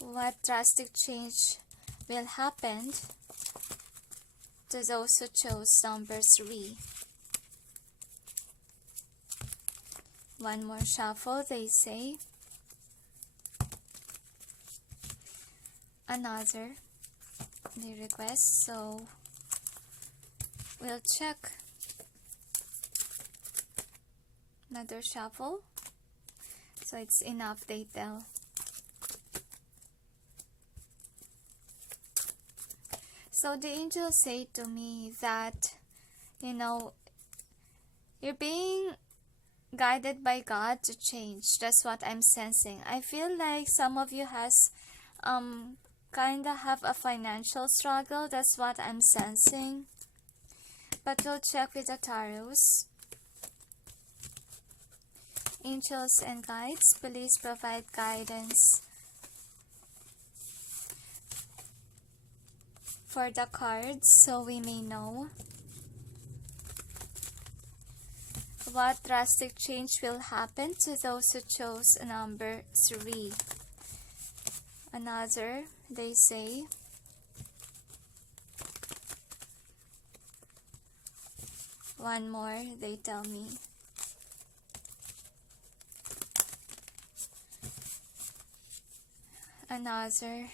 what drastic change will happen to those who chose number 3. One more shuffle, they say. Another, they request, so we'll check. Another shuffle, so it's enough, they tell. So the angels say to me that, you're being guided by God to change. That's what I'm sensing. I feel like some of you has kinda have a financial struggle. That's what I'm sensing. But we'll check with the tarots. Angels and guides, please provide guidance for the cards so we may know what drastic change will happen to those who chose number 3. Another, they say. One more, they tell me. Another.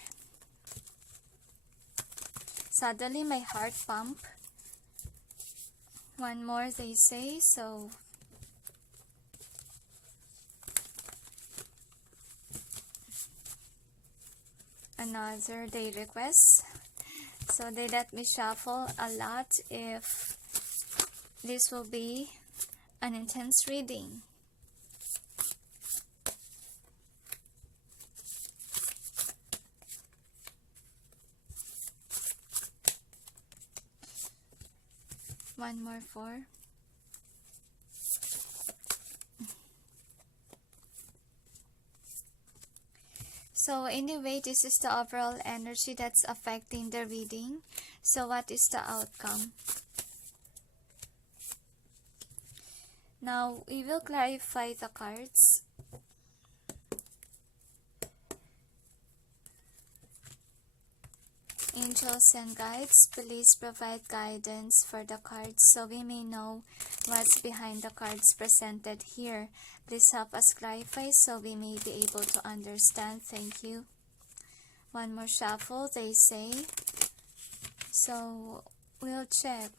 Suddenly my heart pump. One more, they say. So another, they request. So they let me shuffle a lot if this will be an intense reading. One more, 4. So anyway, this is the overall energy that's affecting the reading. So what is the outcome? Now we will clarify the cards. Angels and guides, please provide guidance for the cards so we may know what's behind the cards presented here. Please help us clarify so we may be able to understand. Thank you. One more shuffle, they say. So we'll check.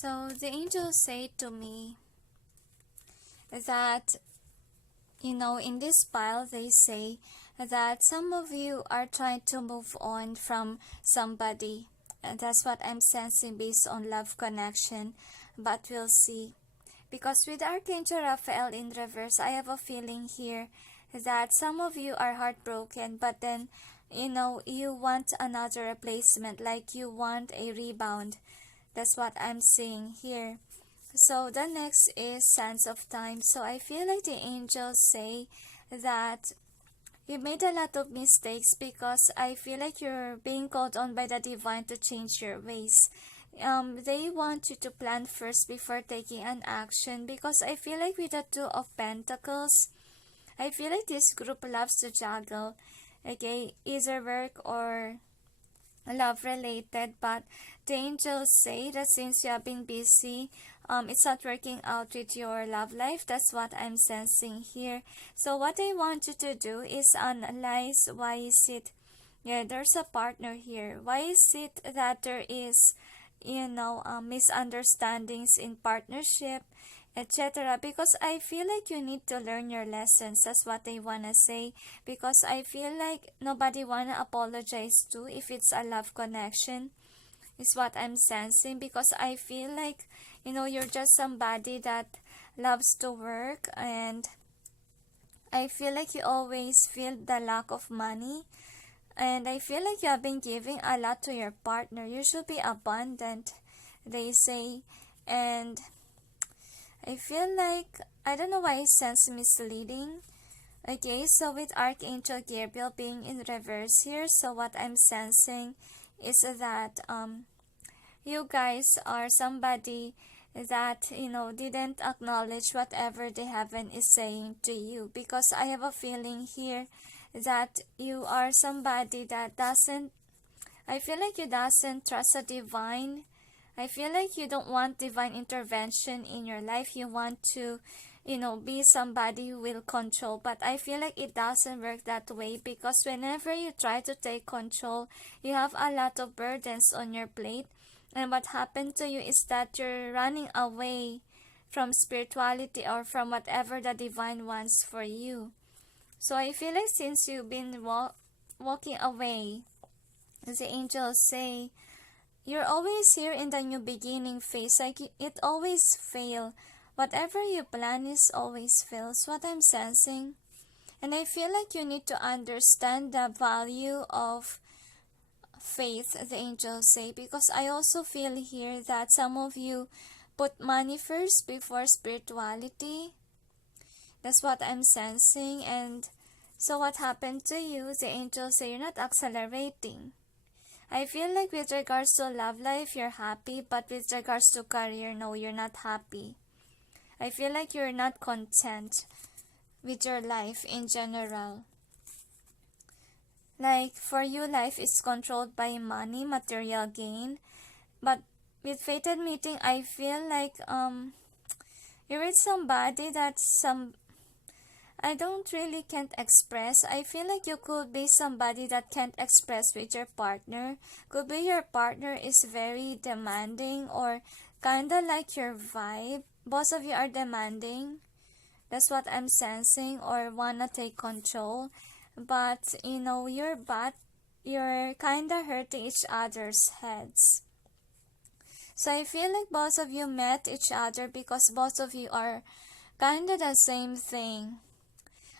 So the angels say to me that, in this pile, they say that some of you are trying to move on from somebody. And that's what I'm sensing based on love connection. But we'll see. Because with Archangel Raphael in reverse, I have a feeling here that some of you are heartbroken, but then, you want another replacement, like you want a rebound. That's what I'm seeing here. So the next is Sands of Time. So I feel like the angels say that you made a lot of mistakes, because I feel like you're being called on by the divine to change your ways. They want you to plan first before taking an action, because I feel like with the Two of Pentacles, I feel like this group loves to juggle, okay, either work or love related, but the angels say that since you have been busy, it's not working out with your love life. That's what I'm sensing here. So what I want you to do is analyze why is it, there's a partner here. Why is it that there is, misunderstandings in partnership, etc.? Because I feel like you need to learn your lessons. That's what I want to say, because I feel like nobody want to apologize to if it's a love connection, is what I'm sensing. Because I feel like, you're just somebody that loves to work, and I feel like you always feel the lack of money, and I feel like you have been giving a lot to your partner. You should be abundant, they say. And I feel like, I don't know why I sense misleading. Okay, so with Archangel Gabriel being in reverse here, so what I'm sensing is that you guys are somebody that, didn't acknowledge whatever the heaven is saying to you. Because I have a feeling here that you are somebody that doesn't, I feel like you doesn't trust the divine. I feel like you don't want divine intervention in your life. You want to, be somebody who will control. But I feel like it doesn't work that way, because whenever you try to take control, you have a lot of burdens on your plate. And what happened to you is that you're running away from spirituality or from whatever the divine wants for you. So I feel like since you've been walking away, the angels say, you're always here in the new beginning phase. Like it always fails. Whatever you plan is always fails. What I'm sensing. And I feel like you need to understand the value of faith, the angels say. Because I also feel here that some of you put money first before spirituality. That's what I'm sensing. And so what happened to you? The angels say you're not accelerating. I feel like with regards to love life, you're happy, but with regards to career, no, you're not happy. I feel like you're not content with your life in general. Like, for you, life is controlled by money, material gain. But with fated meeting, I feel like, you're with somebody that I don't really can't express. I feel like you could be somebody that can't express with your partner. Could be your partner is very demanding, or kinda like your vibe. Both of you are demanding. That's what I'm sensing, or wanna take control. But, you're kinda hurting each other's heads. So I feel like both of you met each other because both of you are kinda the same thing.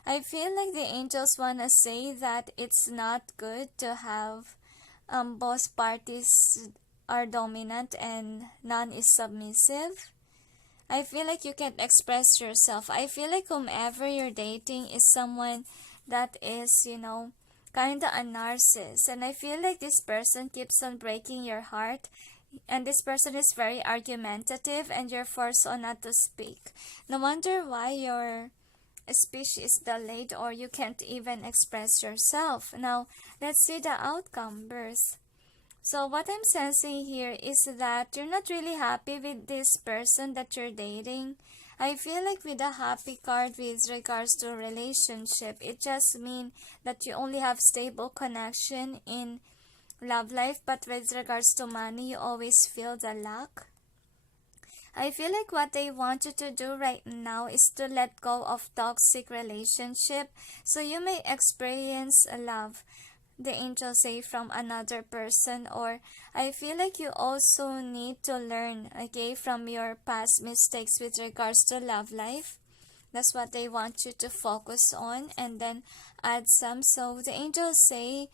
I feel like the angels wanna say that it's not good to have both parties are dominant and none is submissive. I feel like you can't express yourself. I feel like whomever you're dating is someone that is, kinda a narcissist. And I feel like this person keeps on breaking your heart. And this person is very argumentative, and you're forced on not to speak. No wonder why your speech is delayed, or you can't even express yourself. Now, let's see the outcome, birth. So what I'm sensing here is that you're not really happy with this person that you're dating. I feel like with the happy card with regards to relationship, it just means that you only have stable connection in love life, but with regards to money, you always feel the lack. I feel like what they want you to do right now is to let go of toxic relationship. So you may experience a love, the angels say, from another person, or I feel like you also need to learn, okay, from your past mistakes with regards to love life. That's what they want you to focus on, and then add some. So the angels say,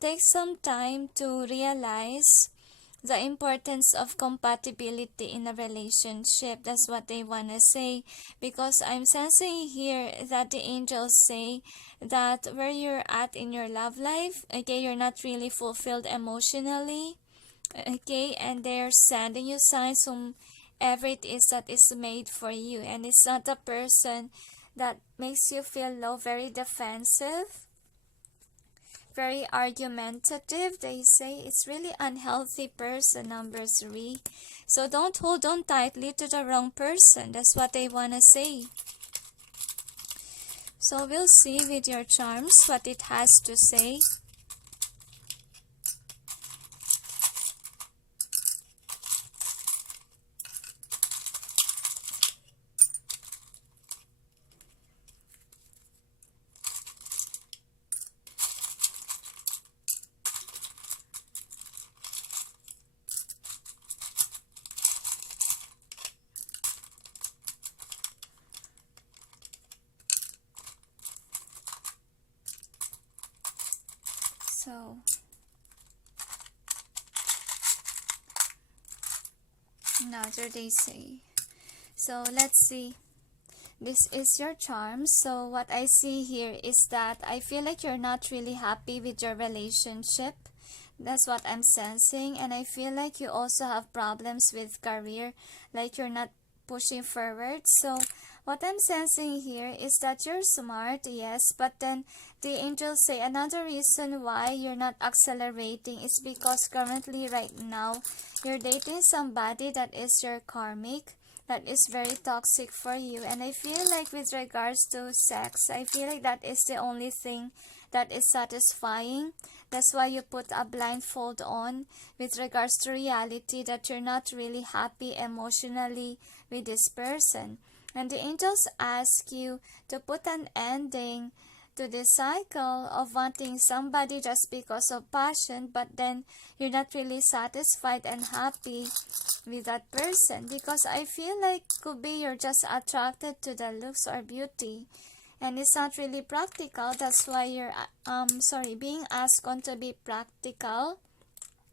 take some time to realize the importance of compatibility in a relationship. That's what they want to say, because I'm sensing here that the angels say that where you're at in your love life, okay, you're not really fulfilled emotionally, okay, and they're sending you signs whomever it is that is made for you, and it's not a person that makes you feel low, very defensive, very argumentative. They say it's really unhealthy person, number 3. So don't hold on tightly to the wrong person. That's what they want to say. So we'll see with your charms what it has to say. So another they say. So let's see. This is your charm. So what I see here is that I feel like you're not really happy with your relationship. That's what I'm sensing. And I feel like you also have problems with career, like you're not pushing forward. So what I'm sensing here is that you're smart, yes, but then the angels say another reason why you're not accelerating is because currently right now you're dating somebody that is your karmic, that is very toxic for you. And I feel like with regards to sex, I feel like that is the only thing that is satisfying. That's why you put a blindfold on with regards to reality, that you're not really happy emotionally with this person. And the angels ask you to put an ending to the cycle of wanting somebody just because of passion, but then you're not really satisfied and happy with that person, because I feel like could be you're just attracted to the looks or beauty, and it's not really practical. That's why you're being asked on to be practical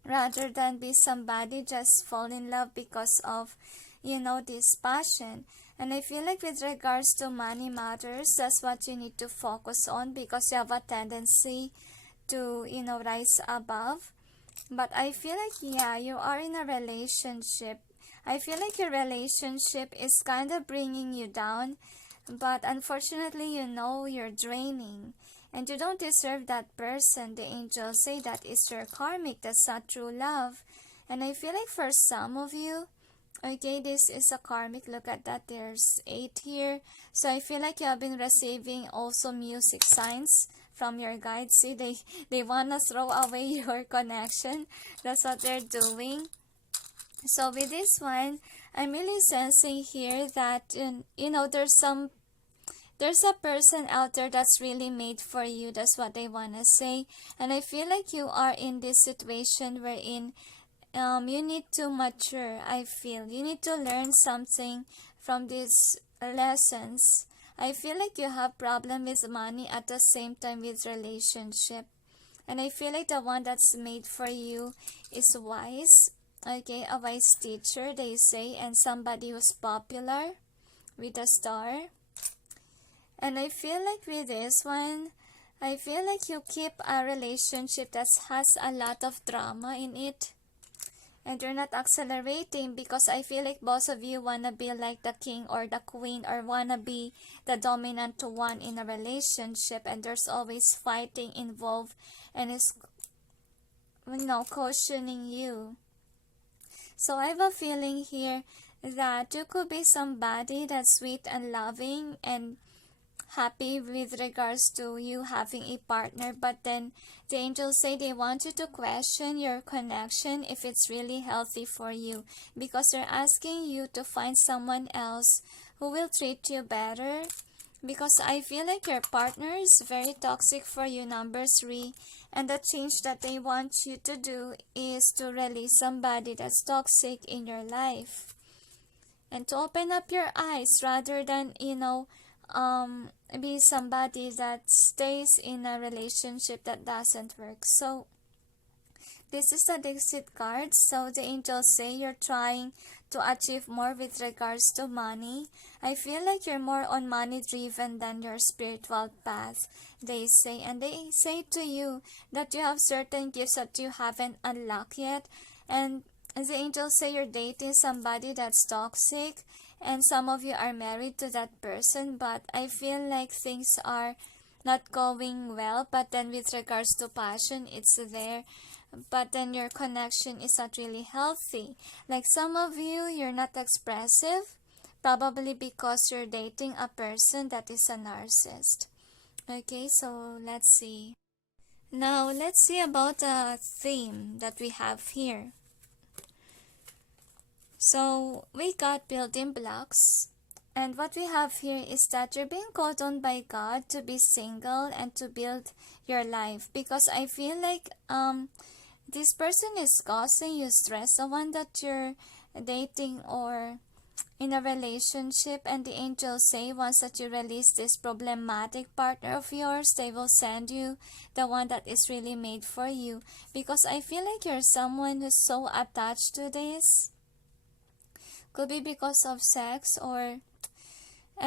rather than be somebody just fall in love because of this passion. And I feel like with regards to money matters, that's what you need to focus on, because you have a tendency to rise above. But I feel like, yeah, you are in a relationship. I feel like your relationship is kind of bringing you down, but unfortunately you're draining, and you don't deserve that person. The angels say that is your karmic. That's not true love. And I feel like for some of you, okay, this is a karmic. Look at that. There's 8 here. So I feel like you have been receiving also music signs from your guides. See, they want to throw away your connection. That's what they're doing. So with this one, I'm really sensing here that, there's a person out there that's really made for you. That's what they want to say. And I feel like you are in this situation wherein you need to mature. I feel you need to learn something from these lessons. I feel like you have problem with money at the same time with relationship, and I feel like the one that's made for you is wise. Okay, a wise teacher, they say, and somebody who's popular with a star. And I feel like with this one, I feel like you keep a relationship that has a lot of drama in it, and you're not accelerating, because I feel like both of you wanna be like the king or the queen, or wanna be the dominant one in a relationship, and there's always fighting involved, and it's cautioning you. So I have a feeling here that you could be somebody that's sweet and loving, and happy with regards to you having a partner, but then the angels say they want you to question your connection if it's really healthy for you, because they're asking you to find someone else who will treat you better, because I feel like your partner is very toxic for you, number 3, and the change that they want you to do is to release somebody that's toxic in your life and to open up your eyes rather than, be somebody that stays in a relationship that doesn't work. So this is the DiXit card. So the angels say you're trying to achieve more with regards to money. I feel like you're more on money driven than your spiritual path, they say. And they say to you that you have certain gifts that you haven't unlocked yet. And the angels say you're dating somebody that's toxic, and some of you are married to that person, but I feel like things are not going well. But then with regards to passion, it's there, but then your connection is not really healthy. Like some of you, you're not expressive, probably because you're dating a person that is a narcissist. Okay, so let's see. Now let's see about the theme that we have here. So we got building blocks, and what we have here is that you're being called on by God to be single and to build your life, because I feel like this person is causing you stress, the one that you're dating or in a relationship. And the angels say once that you release this problematic partner of yours, they will send you the one that is really made for you, because I feel like you're someone who's so attached to this. Could be because of sex, and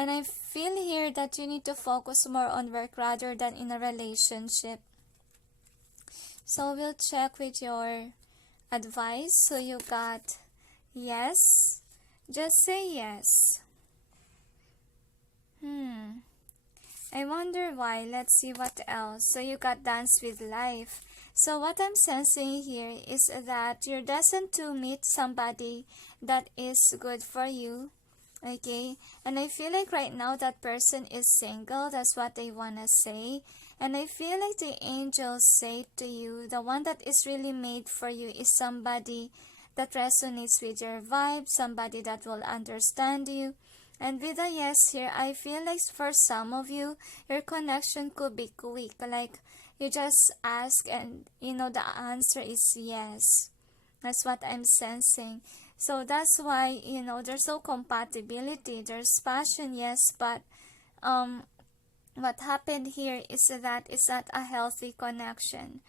I feel here that you need to focus more on work rather than in a relationship. So we'll check with your advice. So you got yes. Just say yes. I wonder why. Let's see what else. So you got dance with life. So what I'm sensing here is that you're destined to meet somebody that is good for you. Okay, and I feel like right now that person is single. That's what they want to say. And I feel like the angels say to you, the one that is really made for you is somebody that resonates with your vibe, somebody that will understand you. And with a yes here, I feel like for some of you, your connection could be quick. Like you just ask and the answer is yes. That's what I'm sensing. So that's why there's no compatibility. There's passion, yes, but what happened here is that it's not a healthy connection.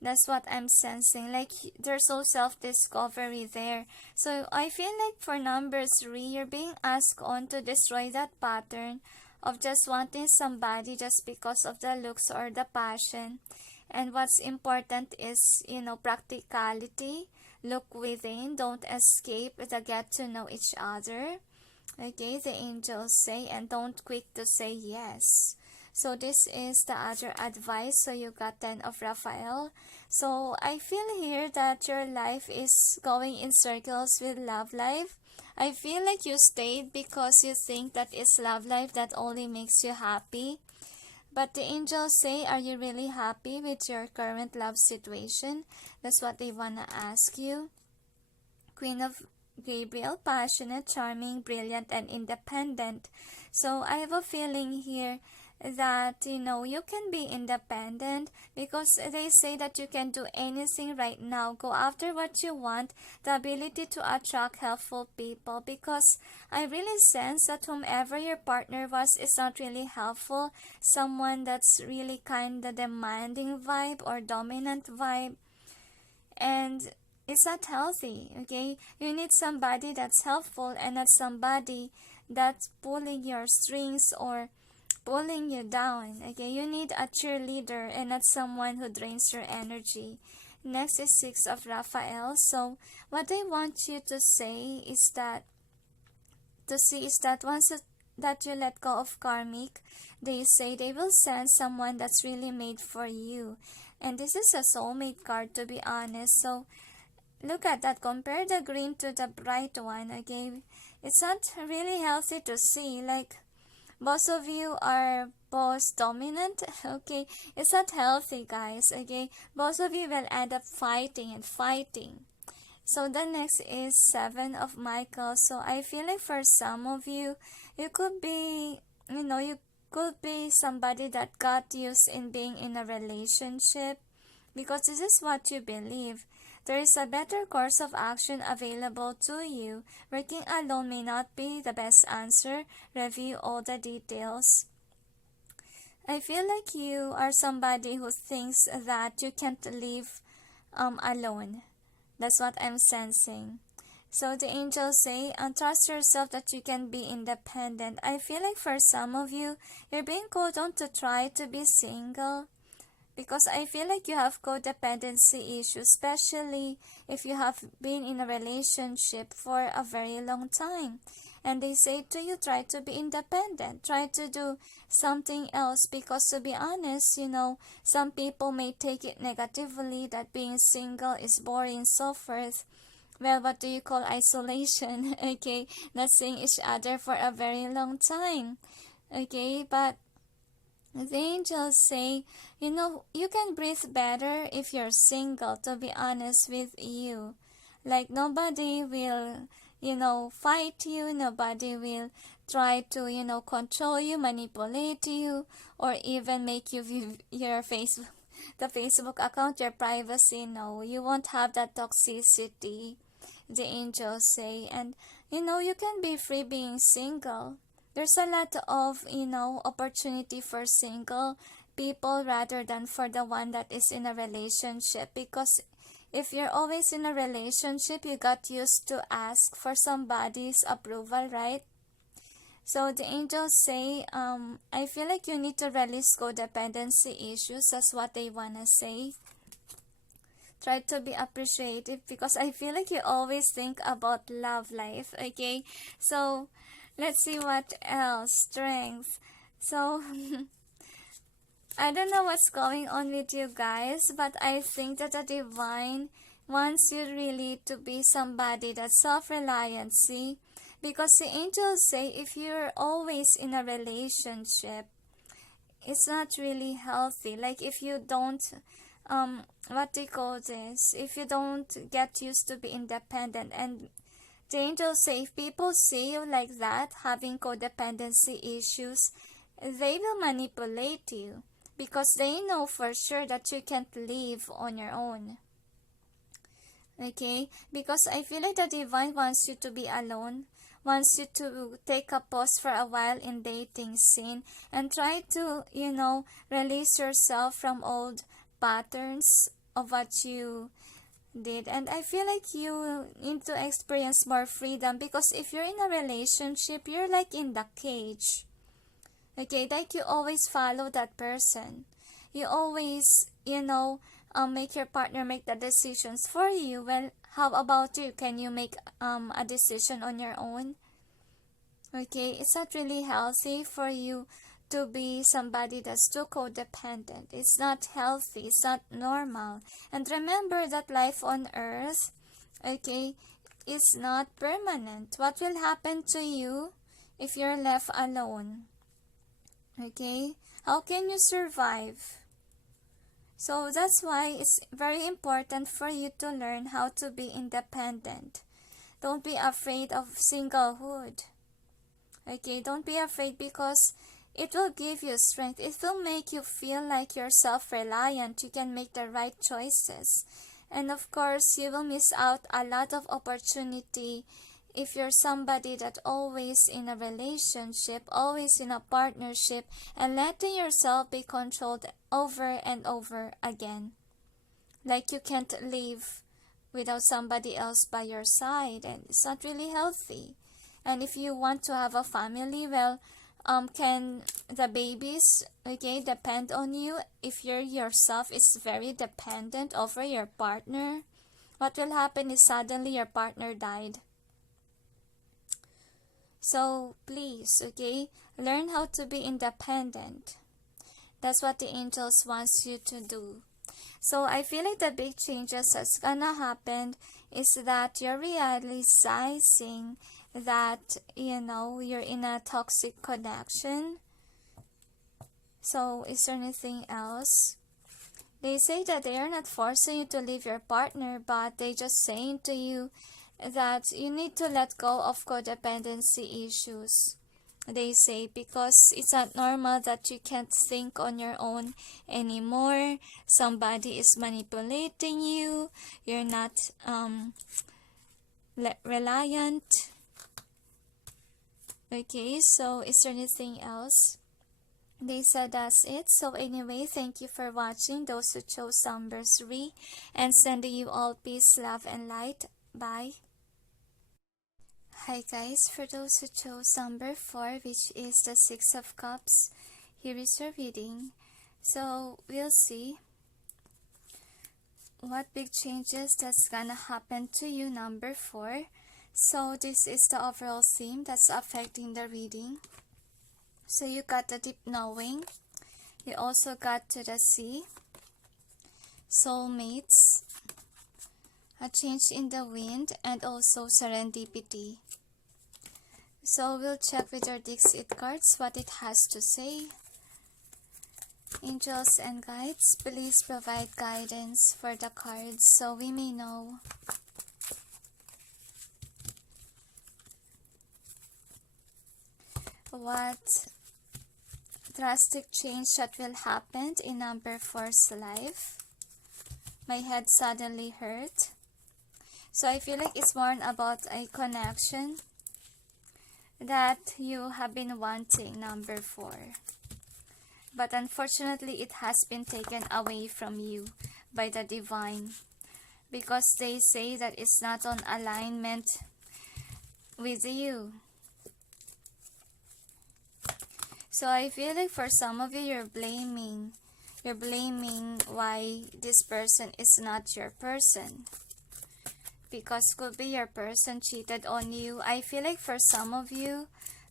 That's what I'm sensing. Like there's no self-discovery there. So I feel like for number 3, you're being asked on to destroy that pattern of just wanting somebody just because of the looks or the passion. And what's important is, practicality. Look within. Don't escape the get to know each other. Okay, the angels say, and don't quick to say yes. So this is the other advice. So you got 10 of Raphael. So I feel here that your life is going in circles with love life. I feel like you stayed because you think that it's love life that only makes you happy. But the angels say, are you really happy with your current love situation? That's what they want to ask you. Queen of Gabriel, passionate, charming, brilliant, and independent. So I have a feeling here that you can be independent, because they say that you can do anything right now. Go after what you want, the ability to attract helpful people, because I really sense that whomever your partner was is not really helpful. Someone that's really kind of demanding vibe or dominant vibe, and it's not healthy. Okay, you need somebody that's helpful and not somebody that's pulling your strings or pulling you down. Okay, you need a cheerleader and not someone who drains your energy. Next is 6 of Raphael. So what I want you to say is that once that you let go of karmic, they say they will send someone that's really made for you. And this is a soulmate card, to be honest. So look at that. Compare the green to the bright one. Okay, it's not really healthy to see. Like Most of you are boss dominant. Okay, it's not healthy, guys. Okay, most of you will end up fighting and fighting. So the next is Seven of Michael. So I feel like for some of you, you could be, you could be somebody that got used in being in a relationship, because this is what you believe. There is a better course of action available to you. Working alone may not be the best answer. Review all the details. I feel like you are somebody who thinks that you can't live alone. That's what I'm sensing. So the angels say, trust yourself that you can be independent. I feel like for some of you, you're being called on to try to be single, because I feel like you have codependency issues, especially if you have been in a relationship for a very long time. And they say to you, try to be independent, try to do something else, because to be honest, some people may take it negatively that being single is boring, so forth. Well, what do you call isolation? Okay, not seeing each other for a very long time. Okay, but the angels say, you can breathe better if you're single, to be honest with you. Like, nobody will, fight you, nobody will try to, control you, manipulate you, or even make you view your the Facebook account, your privacy. No, you won't have that toxicity, the angels say. And, you can be free being single. There's a lot of, opportunity for single people rather than for the one that is in a relationship. Because if you're always in a relationship, you got used to ask for somebody's approval, right? So the angels say, I feel like you need to release codependency issues. That's what they want to say. Try to be appreciative, because I feel like you always think about love life, okay? So let's see what else. Strength. So I don't know what's going on with you guys, but I think that the divine wants you really to be somebody that's self-reliant, see? Because the angels say if you're always in a relationship, it's not really healthy. Like, if you don't, what do you call this? If you don't get used to be independent, and the angels say if people see you like that, having codependency issues, they will manipulate you, because they know for sure that you can't live on your own. Okay? Because I feel like the divine wants you to be alone, wants you to take a pause for a while in dating scene, and try to, release yourself from old patterns of what you did. And I feel like you need to experience more freedom, because if you're in a relationship, you're like in the cage. Okay, like you always follow that person. You always, make your partner make the decisions for you. Well, how about you? Can you make a decision on your own? Okay, it's not really healthy for you to be somebody that's too codependent. It's not healthy. It's not normal. And remember that life on earth, okay, is not permanent. What will happen to you if you're left alone? Okay, how can you survive? So that's why it's very important for you to learn how to be independent. Don't be afraid of singlehood. Okay, don't be afraid, because it will give you strength. It will make you feel like you're self-reliant. You can make the right choices. And of course, you will miss out a lot of opportunity if you're somebody that always in a relationship, always in a partnership, and letting yourself be controlled over and over again. Like you can't live without somebody else by your side, and it's not really healthy. And if you want to have a family, well, can the babies, okay, depend on you? If you're yourself is very dependent over your partner, what will happen is suddenly your partner died. So please, okay, learn how to be independent. That's what the angels wants you to do. So I feel like the big changes that's gonna happen is that you're realizing that, you're in a toxic connection. So, is there anything else? They say that they are not forcing you to leave your partner, but they just saying to you that you need to let go of codependency issues. They say because it's not normal that you can't think on your own anymore. Somebody is manipulating you. You're not reliant. Okay, so is there anything else? They said that's it. So anyway, thank you for watching. Those who chose number 3, and sending you all peace, love, and light. Bye. Hi guys, for those who chose number 4, which is the 6 of Cups, here is your reading. So we'll see what big changes that's gonna happen to you, number 4. So this is the overall theme that's affecting the reading. So you got the deep knowing. You also got to the sea, soulmates, a change in the wind, and also serendipity. So we'll check with your DiXit cards what it has to say. Angels and guides, please provide guidance for the cards so we may know. What drastic change that will happen in number 4's life. My head suddenly hurt. So I feel like it's more about a connection that you have been wanting, number 4. But unfortunately, it has been taken away from you by the divine. Because they say that it's not on alignment with you. So I feel like for some of you, you're blaming why this person is not your person. Because could be your person cheated on you. I feel like for some of you,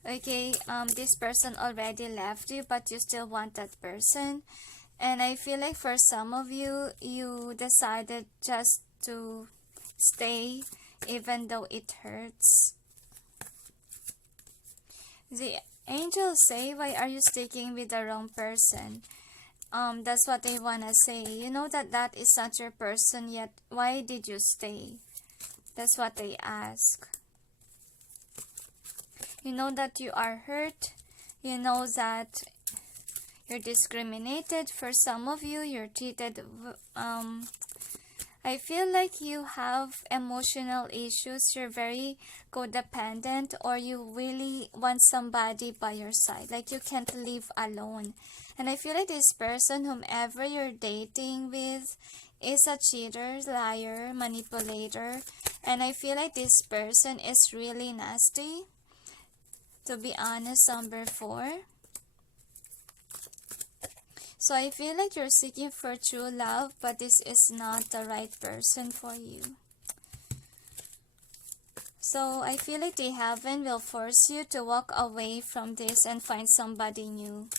okay, this person already left you, but you still want that person. And I feel like for some of you, you decided just to stay even though it hurts. The angels say, why are you sticking with the wrong person? That's what they want to say. You know that is not your person yet. Why did you stay? That's what they ask. You know that you are hurt. You know that you're discriminated. For some of you, you're treated. I feel like you have emotional issues. You're very codependent, or you really want somebody by your side. Like you can't live alone. And I feel like this person, whomever you're dating with, is a cheater, liar, manipulator. And I feel like this person is really nasty. To be honest, number 4. So I feel like you're seeking for true love, but this is not the right person for you. So I feel like the heaven will force you to walk away from this and find somebody new.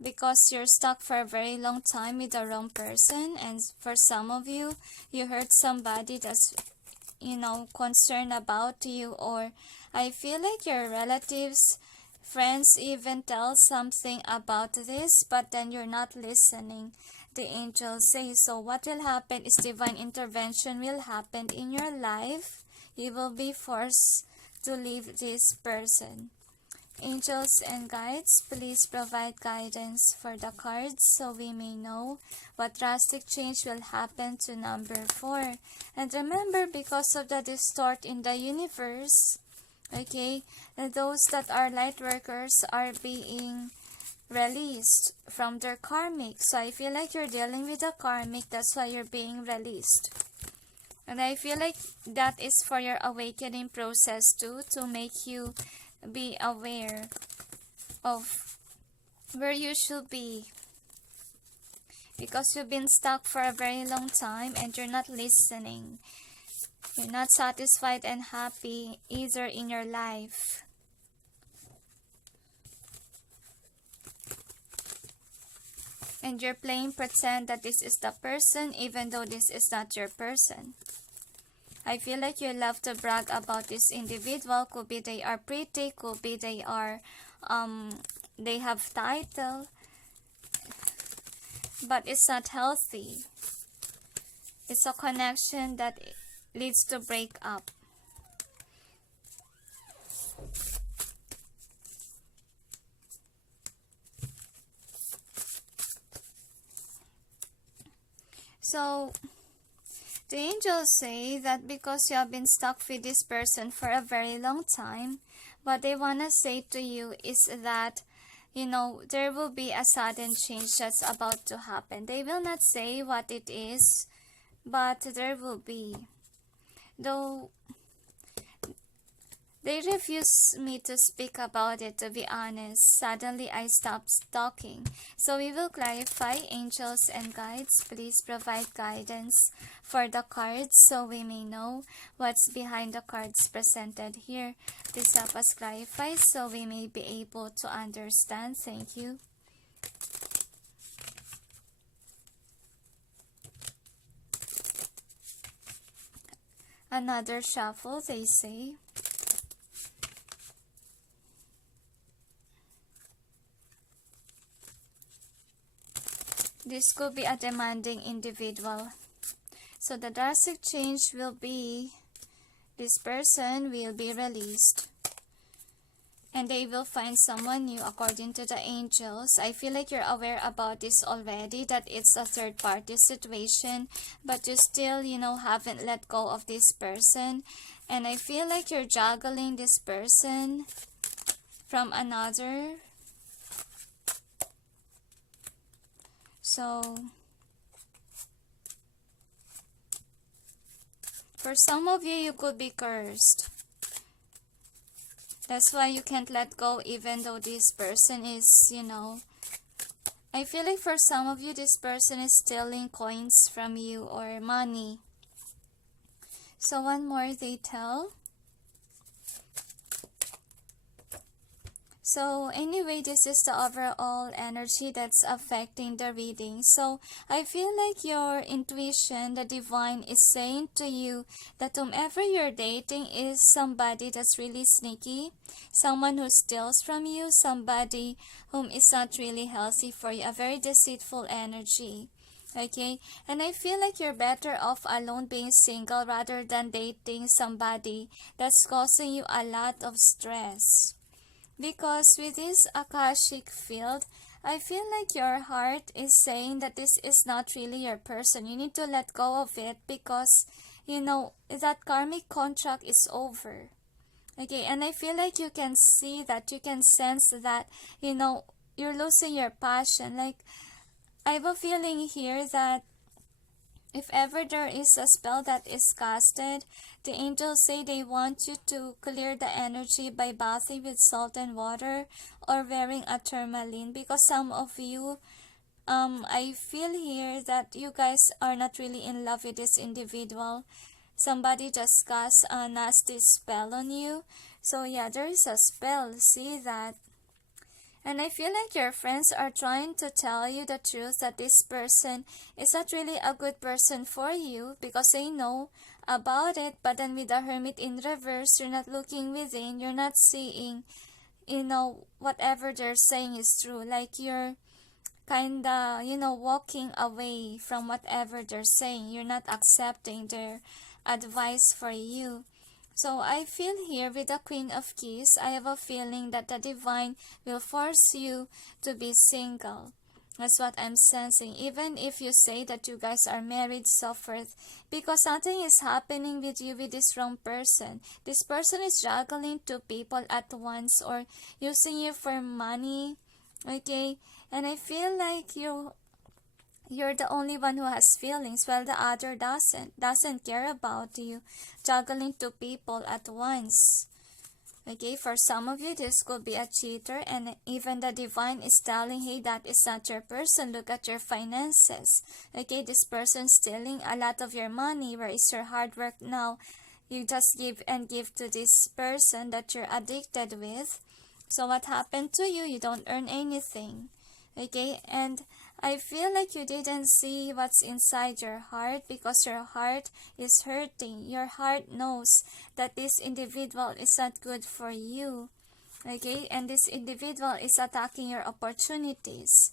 Because you're stuck for a very long time with the wrong person. And for some of you, you hurt somebody that's, concerned about you. Or I feel like your relatives, friends even tell something about this, but then you're not listening. The angels say, so what will happen is divine intervention will happen in your life. You will be forced to leave this person. Angels and guides, please provide guidance for the cards so we may know what drastic change will happen to number 4. And remember, because of the distort in the universe, okay, those that are light workers are being released from their karmic. So I feel like you're dealing with a karmic, that's why you're being released. And I feel like that is for your awakening process too, to make you be aware of where you should be. Because you've been stuck for a very long time and you're not listening. You're not satisfied and happy either in your life. And you're playing pretend that this is the person even though this is not your person. I feel like you love to brag about this individual. Could be they are pretty, could be they are, they have title, but it's not healthy. It's a connection that leads to break up. So, the angels say that because you have been stuck with this person for a very long time, what they want to say to you is that, you know, there will be a sudden change that's about to happen. They will not say what it is, but there will be. Though they refuse me to speak about it, to be honest. Suddenly, I stopped talking. So we will clarify. Angels and guides, please provide guidance for the cards so we may know what's behind the cards presented here. Please help us clarify so we may be able to understand. Thank you. Another shuffle, they say. This could be a demanding individual. So the drastic change will be, this person will be released. And they will find someone new according to the angels. I feel like you're aware about this already, that it's a third party situation. But you still, you know, haven't let go of this person. And I feel like you're juggling this person from another. So, for some of you, you could be cursed. That's why you can't let go even though this person is, you know, I feel like for some of you, this person is stealing coins from you or money. So one more they tell. So anyway, this is the overall energy that's affecting the reading. So I feel like your intuition, the divine, is saying to you that whomever you're dating is somebody that's really sneaky, someone who steals from you, somebody whom is not really healthy for you, a very deceitful energy. Okay, and I feel like you're better off alone being single rather than dating somebody that's causing you a lot of stress. Because with this Akashic field, I feel like your heart is saying that this is not really your person. You need to let go of it because, you know, that karmic contract is over. Okay, and I feel like you can see that, you can sense that, you know, you're losing your passion. Like, I have a feeling here that if ever there is a spell that is casted, the angels say they want you to clear the energy by bathing with salt and water or wearing a tourmaline, because some of you, I feel here that you guys are not really in love with this individual. Somebody just cast a nasty spell on you. So yeah, there is a spell, see that? And I feel like your friends are trying to tell you the truth that this person is not really a good person for you because they know about it. But then with the Hermit in reverse, you're not looking within, you're not seeing, you know, whatever they're saying is true. Like you're kinda, you know, walking away from whatever they're saying. You're not accepting their advice for you. So I feel here with the Queen of Keys, I have a feeling that the divine will force you to be single. That's what I'm sensing. Even if you say that you guys are married, so forth, because something is happening with you with this wrong person. This person is juggling two people at once or using you for money. Okay? And I feel like you're the only one who has feelings, while the other doesn't care about you, juggling two people at once. Okay, for some of you, this could be a cheater, and even the divine is telling, hey, that is not your person. Look at your finances. Okay, this person stealing a lot of your money. Where is your hard work now? You just give and give to this person that you're addicted with. So what happened to you? You don't earn anything. Okay, and I feel like you didn't see what's inside your heart because your heart is hurting. Your heart knows that this individual is not good for you. Okay, and this individual is attacking your opportunities.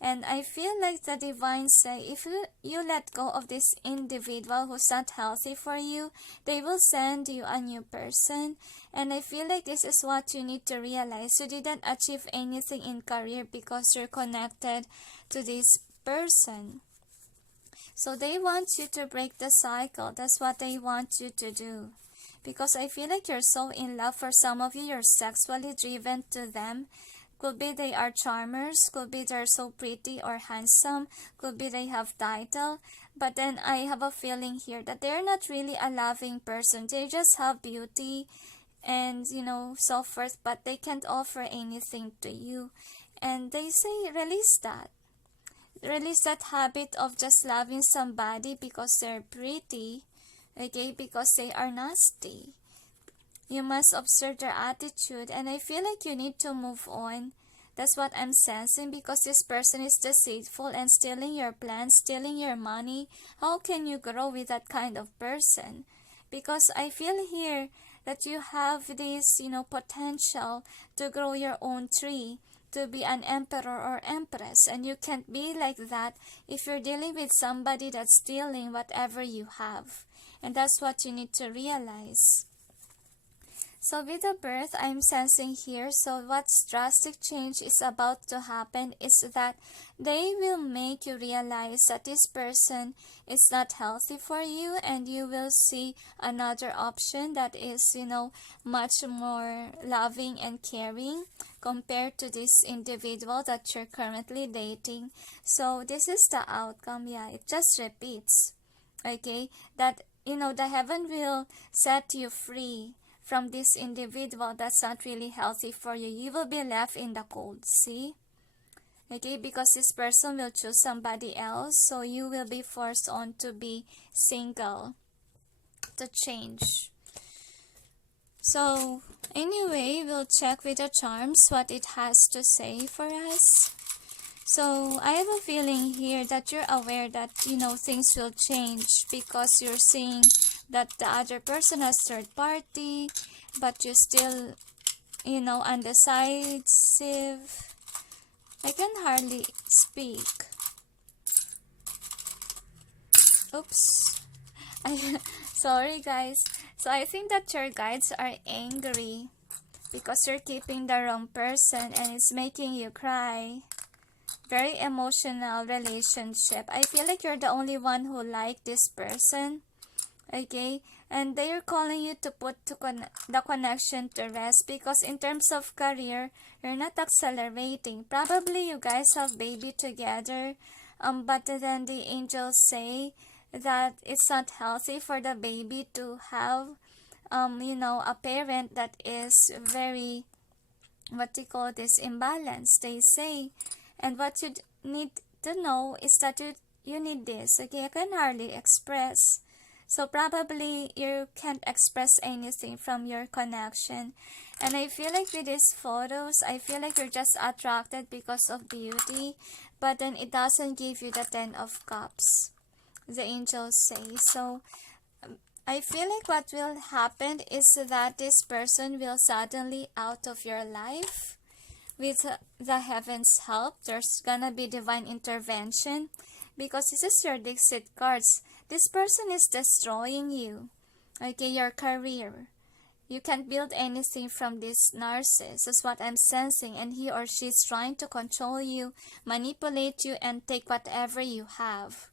And I feel like the divine say, if you let go of this individual who's not healthy for you, they will send you a new person. And I feel like this is what you need to realize. You didn't achieve anything in career because you're connected to this person. So they want you to break the cycle. That's what they want you to do. Because I feel like you're so in love. For some of you, you're sexually driven to them. Could be they are charmers, could be they're so pretty or handsome, could be they have title. But then I have a feeling here that they're not really a loving person. They just have beauty and, you know, so forth, but they can't offer anything to you. And they say, release that. Release that habit of just loving somebody because they're pretty. Okay, because they are nasty. You must observe their attitude, and I feel like you need to move on. That's what I'm sensing, because this person is deceitful and stealing your plans, stealing your money. How can you grow with that kind of person? Because I feel here that you have this, you know, potential to grow your own tree, to be an emperor or empress, and you can't be like that if you're dealing with somebody that's stealing whatever you have. And that's what you need to realize. So with the birth, I'm sensing here, so what's drastic change is about to happen is that they will make you realize that this person is not healthy for you, and you will see another option that is, you know, much more loving and caring compared to this individual that you're currently dating. So this is the outcome. Yeah, it just repeats. Okay, that, you know, the heaven will set you free from this individual that's not really healthy for you. You will be left in the cold, see? Okay, because this person will choose somebody else, so you will be forced on to be single, to change. So anyway, we'll check with the charms what it has to say for us. So I have a feeling here that you're aware that, you know, things will change, because you're seeing that the other person has third party, but you still, you know, undecisive. I can hardly speak. Oops. Sorry guys. So I think that your guides are angry because you're keeping the wrong person and it's making you cry. Very emotional relationship. I feel like you're the only one who like this person. Okay, and they are calling you to put the connection to rest, because in terms of career, you're not accelerating. Probably you guys have baby together, but then the angels say that it's not healthy for the baby to have, you know, a parent that is very, what they call this, imbalance, they say. And what you need to know is that you need this. Okay, I can hardly express. So probably you can't express anything from your connection. And I feel like with these photos, I feel like you're just attracted because of beauty. But then it doesn't give you the 10 of Cups, the angels say. So I feel like what will happen is that this person will suddenly out of your life. With the heavens' help, there's gonna be divine intervention, because this is your DiXit cards. This person is destroying you. Okay, your career. You can't build anything from this narcissist. That's what I'm sensing. And he or she is trying to control you, manipulate you, and take whatever you have.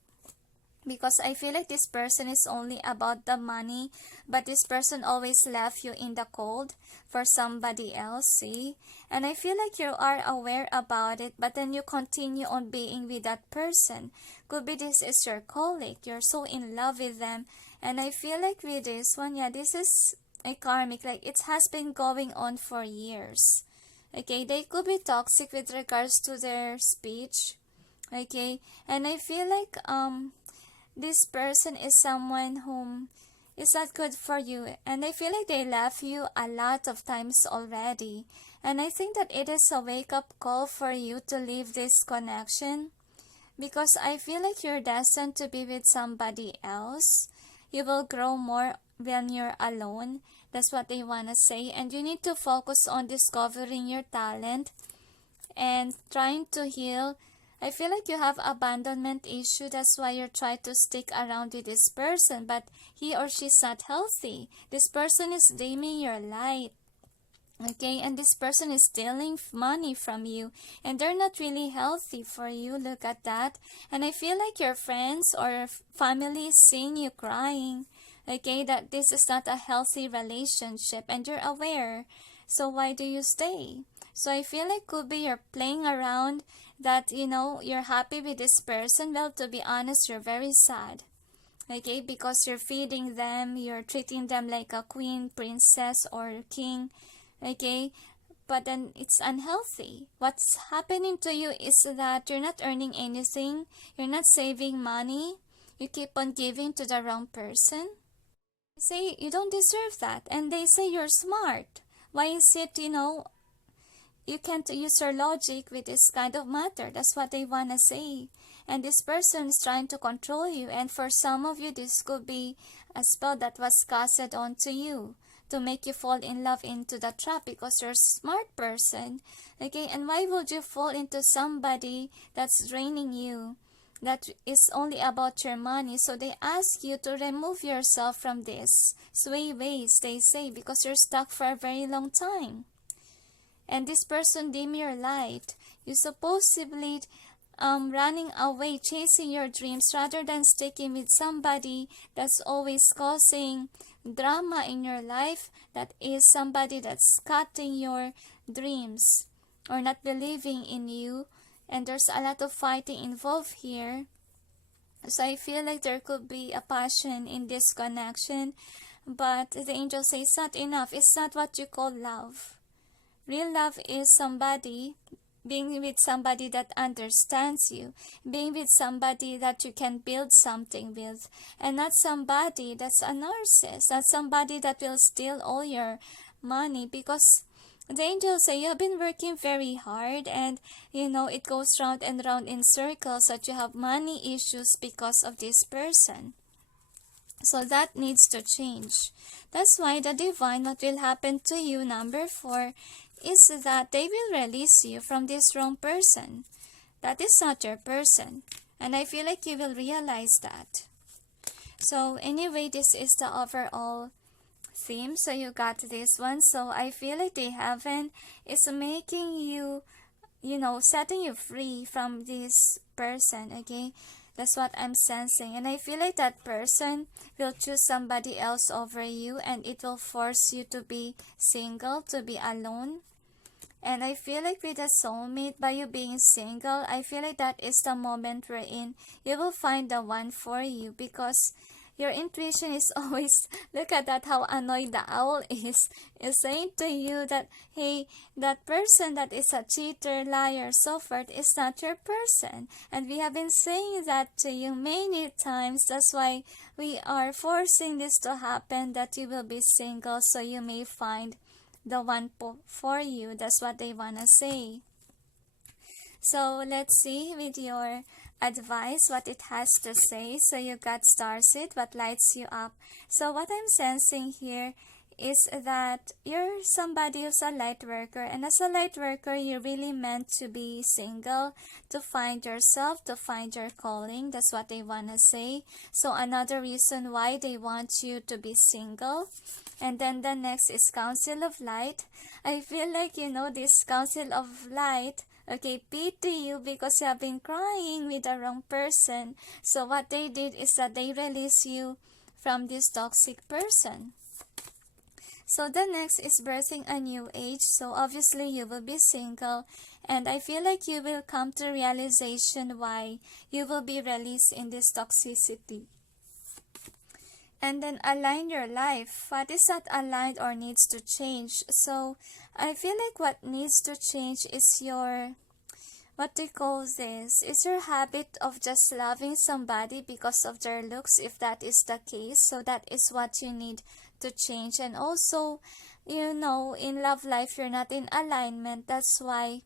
Because I feel like this person is only about the money, but this person always left you in the cold for somebody else, see? And I feel like you are aware about it, but then you continue on being with that person. Could be this is your colleague, you're so in love with them. And I feel like with this one, yeah, this is a karmic, like it has been going on for years. Okay, they could be toxic with regards to their speech. Okay, and I feel like this person is someone whom is not good for you, and I feel like they left you a lot of times already, and I think that it is a wake-up call for you to leave this connection, because I feel like you're destined to be with somebody else. You will grow more when you're alone. That's what they want to say. And you need to focus on discovering your talent and trying to heal. I feel like you have abandonment issue. That's why you're trying to stick around with this person, but he or she's not healthy. This person is dimming your light. Okay, and this person is stealing money from you, and they're not really healthy for you. Look at that. And I feel like your friends or family is seeing you crying. Okay, that this is not a healthy relationship, and you're aware. So why do you stay? So I feel like could be you're playing around, that you're happy with this person. Well, to be honest, you're very sad. Okay, because you're feeding them, you're treating them like a queen, princess, or king. Okay, but then it's unhealthy. What's happening to you is that you're not earning anything, you're not saving money, you keep on giving to the wrong person. They say you don't deserve that, and they say you're smart. Why is it, you can't use your logic with this kind of matter? That's what they want to say. And this person is trying to control you, and for some of you, this could be a spell that was cast onto you to make you fall in love into the trap, because you're a smart person. Okay, and why would you fall into somebody that's draining you, that is only about your money? So they ask you to remove yourself from this sway ways, they say, because you're stuck for a very long time. And this person dim your light. You supposedly running away, chasing your dreams, rather than sticking with somebody that's always causing drama in your life, that is somebody that's cutting your dreams or not believing in you. And there's a lot of fighting involved here. So I feel like there could be a passion in this connection, but the angel says it's not enough. It's not what you call love. Real love is somebody, being with somebody that understands you, being with somebody that you can build something with, and not somebody that's a narcissist, not somebody that will steal all your money. Because the angels say you have been working very hard, and it goes round and round in circles, that you have money issues because of this person. So that needs to change. That's why the divine, what will happen to you, number 4, is that they will release you from this wrong person. That is not your person. And I feel like you will realize that. So anyway, this is the overall theme. So you got this one. So I feel like the heaven is making you, setting you free from this person, okay? That's what I'm sensing. And I feel like that person will choose somebody else over you, and it will force you to be single, to be alone. And I feel like with a soulmate, by you being single, I feel like that is the moment wherein you will find the one for you, because your intuition is always, look at that, how annoyed the owl is saying to you that, hey, that person that is a cheater, liar, so forth, is not your person. And we have been saying that to you many times. That's why we are forcing this to happen, that you will be single, so you may find the one for you. That's what they want to say. So let's see with your advice what it has to say. So you got starseed, what lights you up. So what I'm sensing here is that you're somebody who's a light worker, and as a light worker, you're really meant to be single, to find yourself, to find your calling. That's what they want to say. So another reason why they want you to be single. And then the next is Council of Light. I feel like, this Council of Light, okay, pity you, because you have been crying with the wrong person. So what they did is that they release you from this toxic person. So the next is birthing a new age. So obviously you will be single, and I feel like you will come to realization why you will be released in this toxicity. And then align your life. What is not aligned or needs to change? So I feel like what needs to change is your, what do you call this? Is your habit of just loving somebody because of their looks, if that is the case. So that is what you need to change. And also, in love life, you're not in alignment. That's why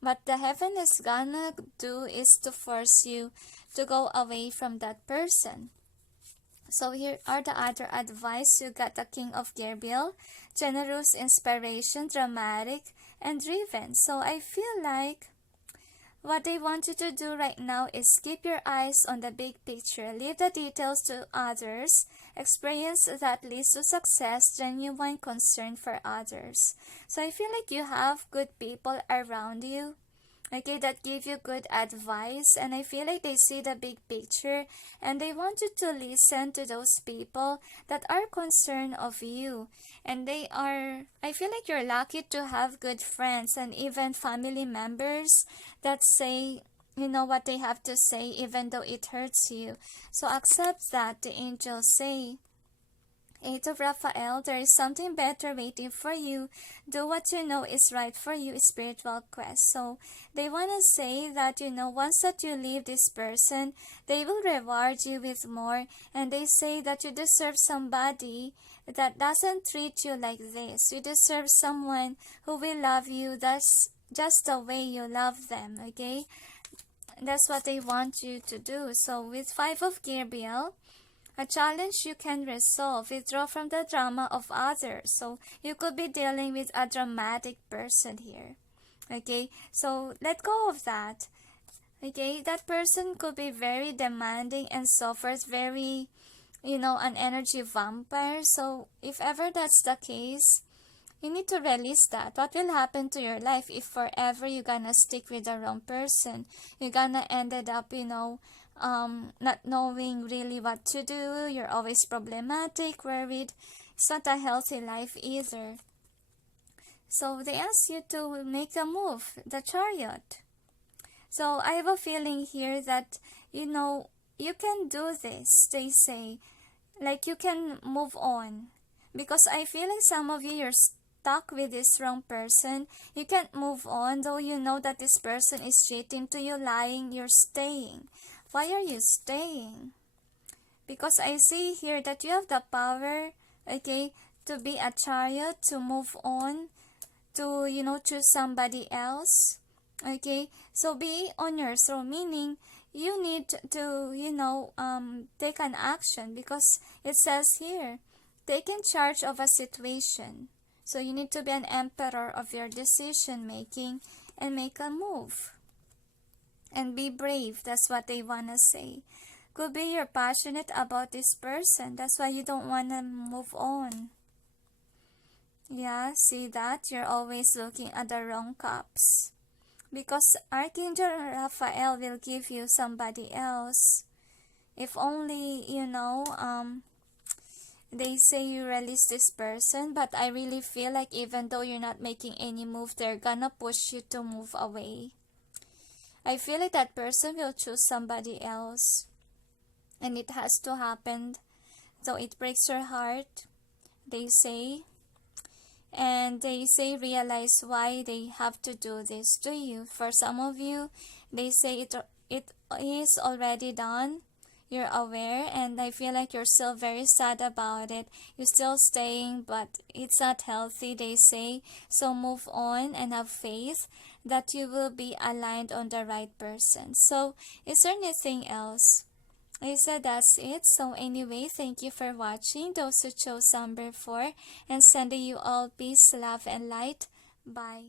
What the heaven is gonna do is to force you to go away from that person. So here are the other advice. You got the King of Gabriel, generous, inspiration, dramatic, and driven. So I feel like what they want you to do right now is keep your eyes on the big picture. Leave the details to others. Experience that leads to success. Genuine concern for others. So I feel like you have good people around you, okay, that give you good advice, and I feel like they see the big picture and they want you to listen to those people that are concerned of you. And I feel like you're lucky to have good friends and even family members that say, you know, what they have to say even though it hurts you. So accept that. The angels say, Eight of Raphael, there is something better waiting for you. Do what you know is right for you, spiritual quest. So they want to say that, you know, once that you leave this person, they will reward you with more. And they say that you deserve somebody that doesn't treat you like this. You deserve someone who will love you that's just the way you love them, okay? That's what they want you to do. So with Five of Gabriel, a challenge you can resolve. Withdraw from the drama of others. So you could be dealing with a dramatic person here. Okay, so let go of that. Okay, that person could be very demanding and suffers very, you know, an energy vampire. So if ever that's the case, you need to release that. What will happen to your life if forever you're gonna stick with the wrong person? You're gonna ended up, you know, not knowing really what to do. You're always problematic, worried. It's not a healthy life either. So they ask you to make a move, the Chariot. So I have a feeling here that, you know, you can do this, they say. Like you can move on. Because I feel like some of you, you're stuck with this wrong person. You can't move on, though you know that this person is cheating to you, lying, you're staying. Why are you staying? Because I see here that you have the power, okay, to be a chariot, to move on, to, you know, choose somebody else, okay? So be on your throne, meaning you need to, you know, take an action, because it says here, taking charge of a situation. So you need to be an emperor of your decision making and make a move. And be brave. That's what they want to say. Could be you're passionate about this person. That's why you don't want to move on. Yeah, see that? You're always looking at the wrong cups. Because Archangel Raphael will give you somebody else. If only, you know, they say you release this person. But I really feel like even though you're not making any move, they're gonna push you to move away. I feel like that person will choose somebody else. And it has to happen. Though it breaks your heart, they say. And they say realize why they have to do this to you. For some of you, they say it is already done. You're aware, and I feel like you're still very sad about it. You're still staying, but it's not healthy, they say. So move on and have faith that you will be aligned on the right person. So is there anything else? I said that's it. So anyway, thank you for watching. Those who chose number 4, and sending you all peace, love, and light. Bye.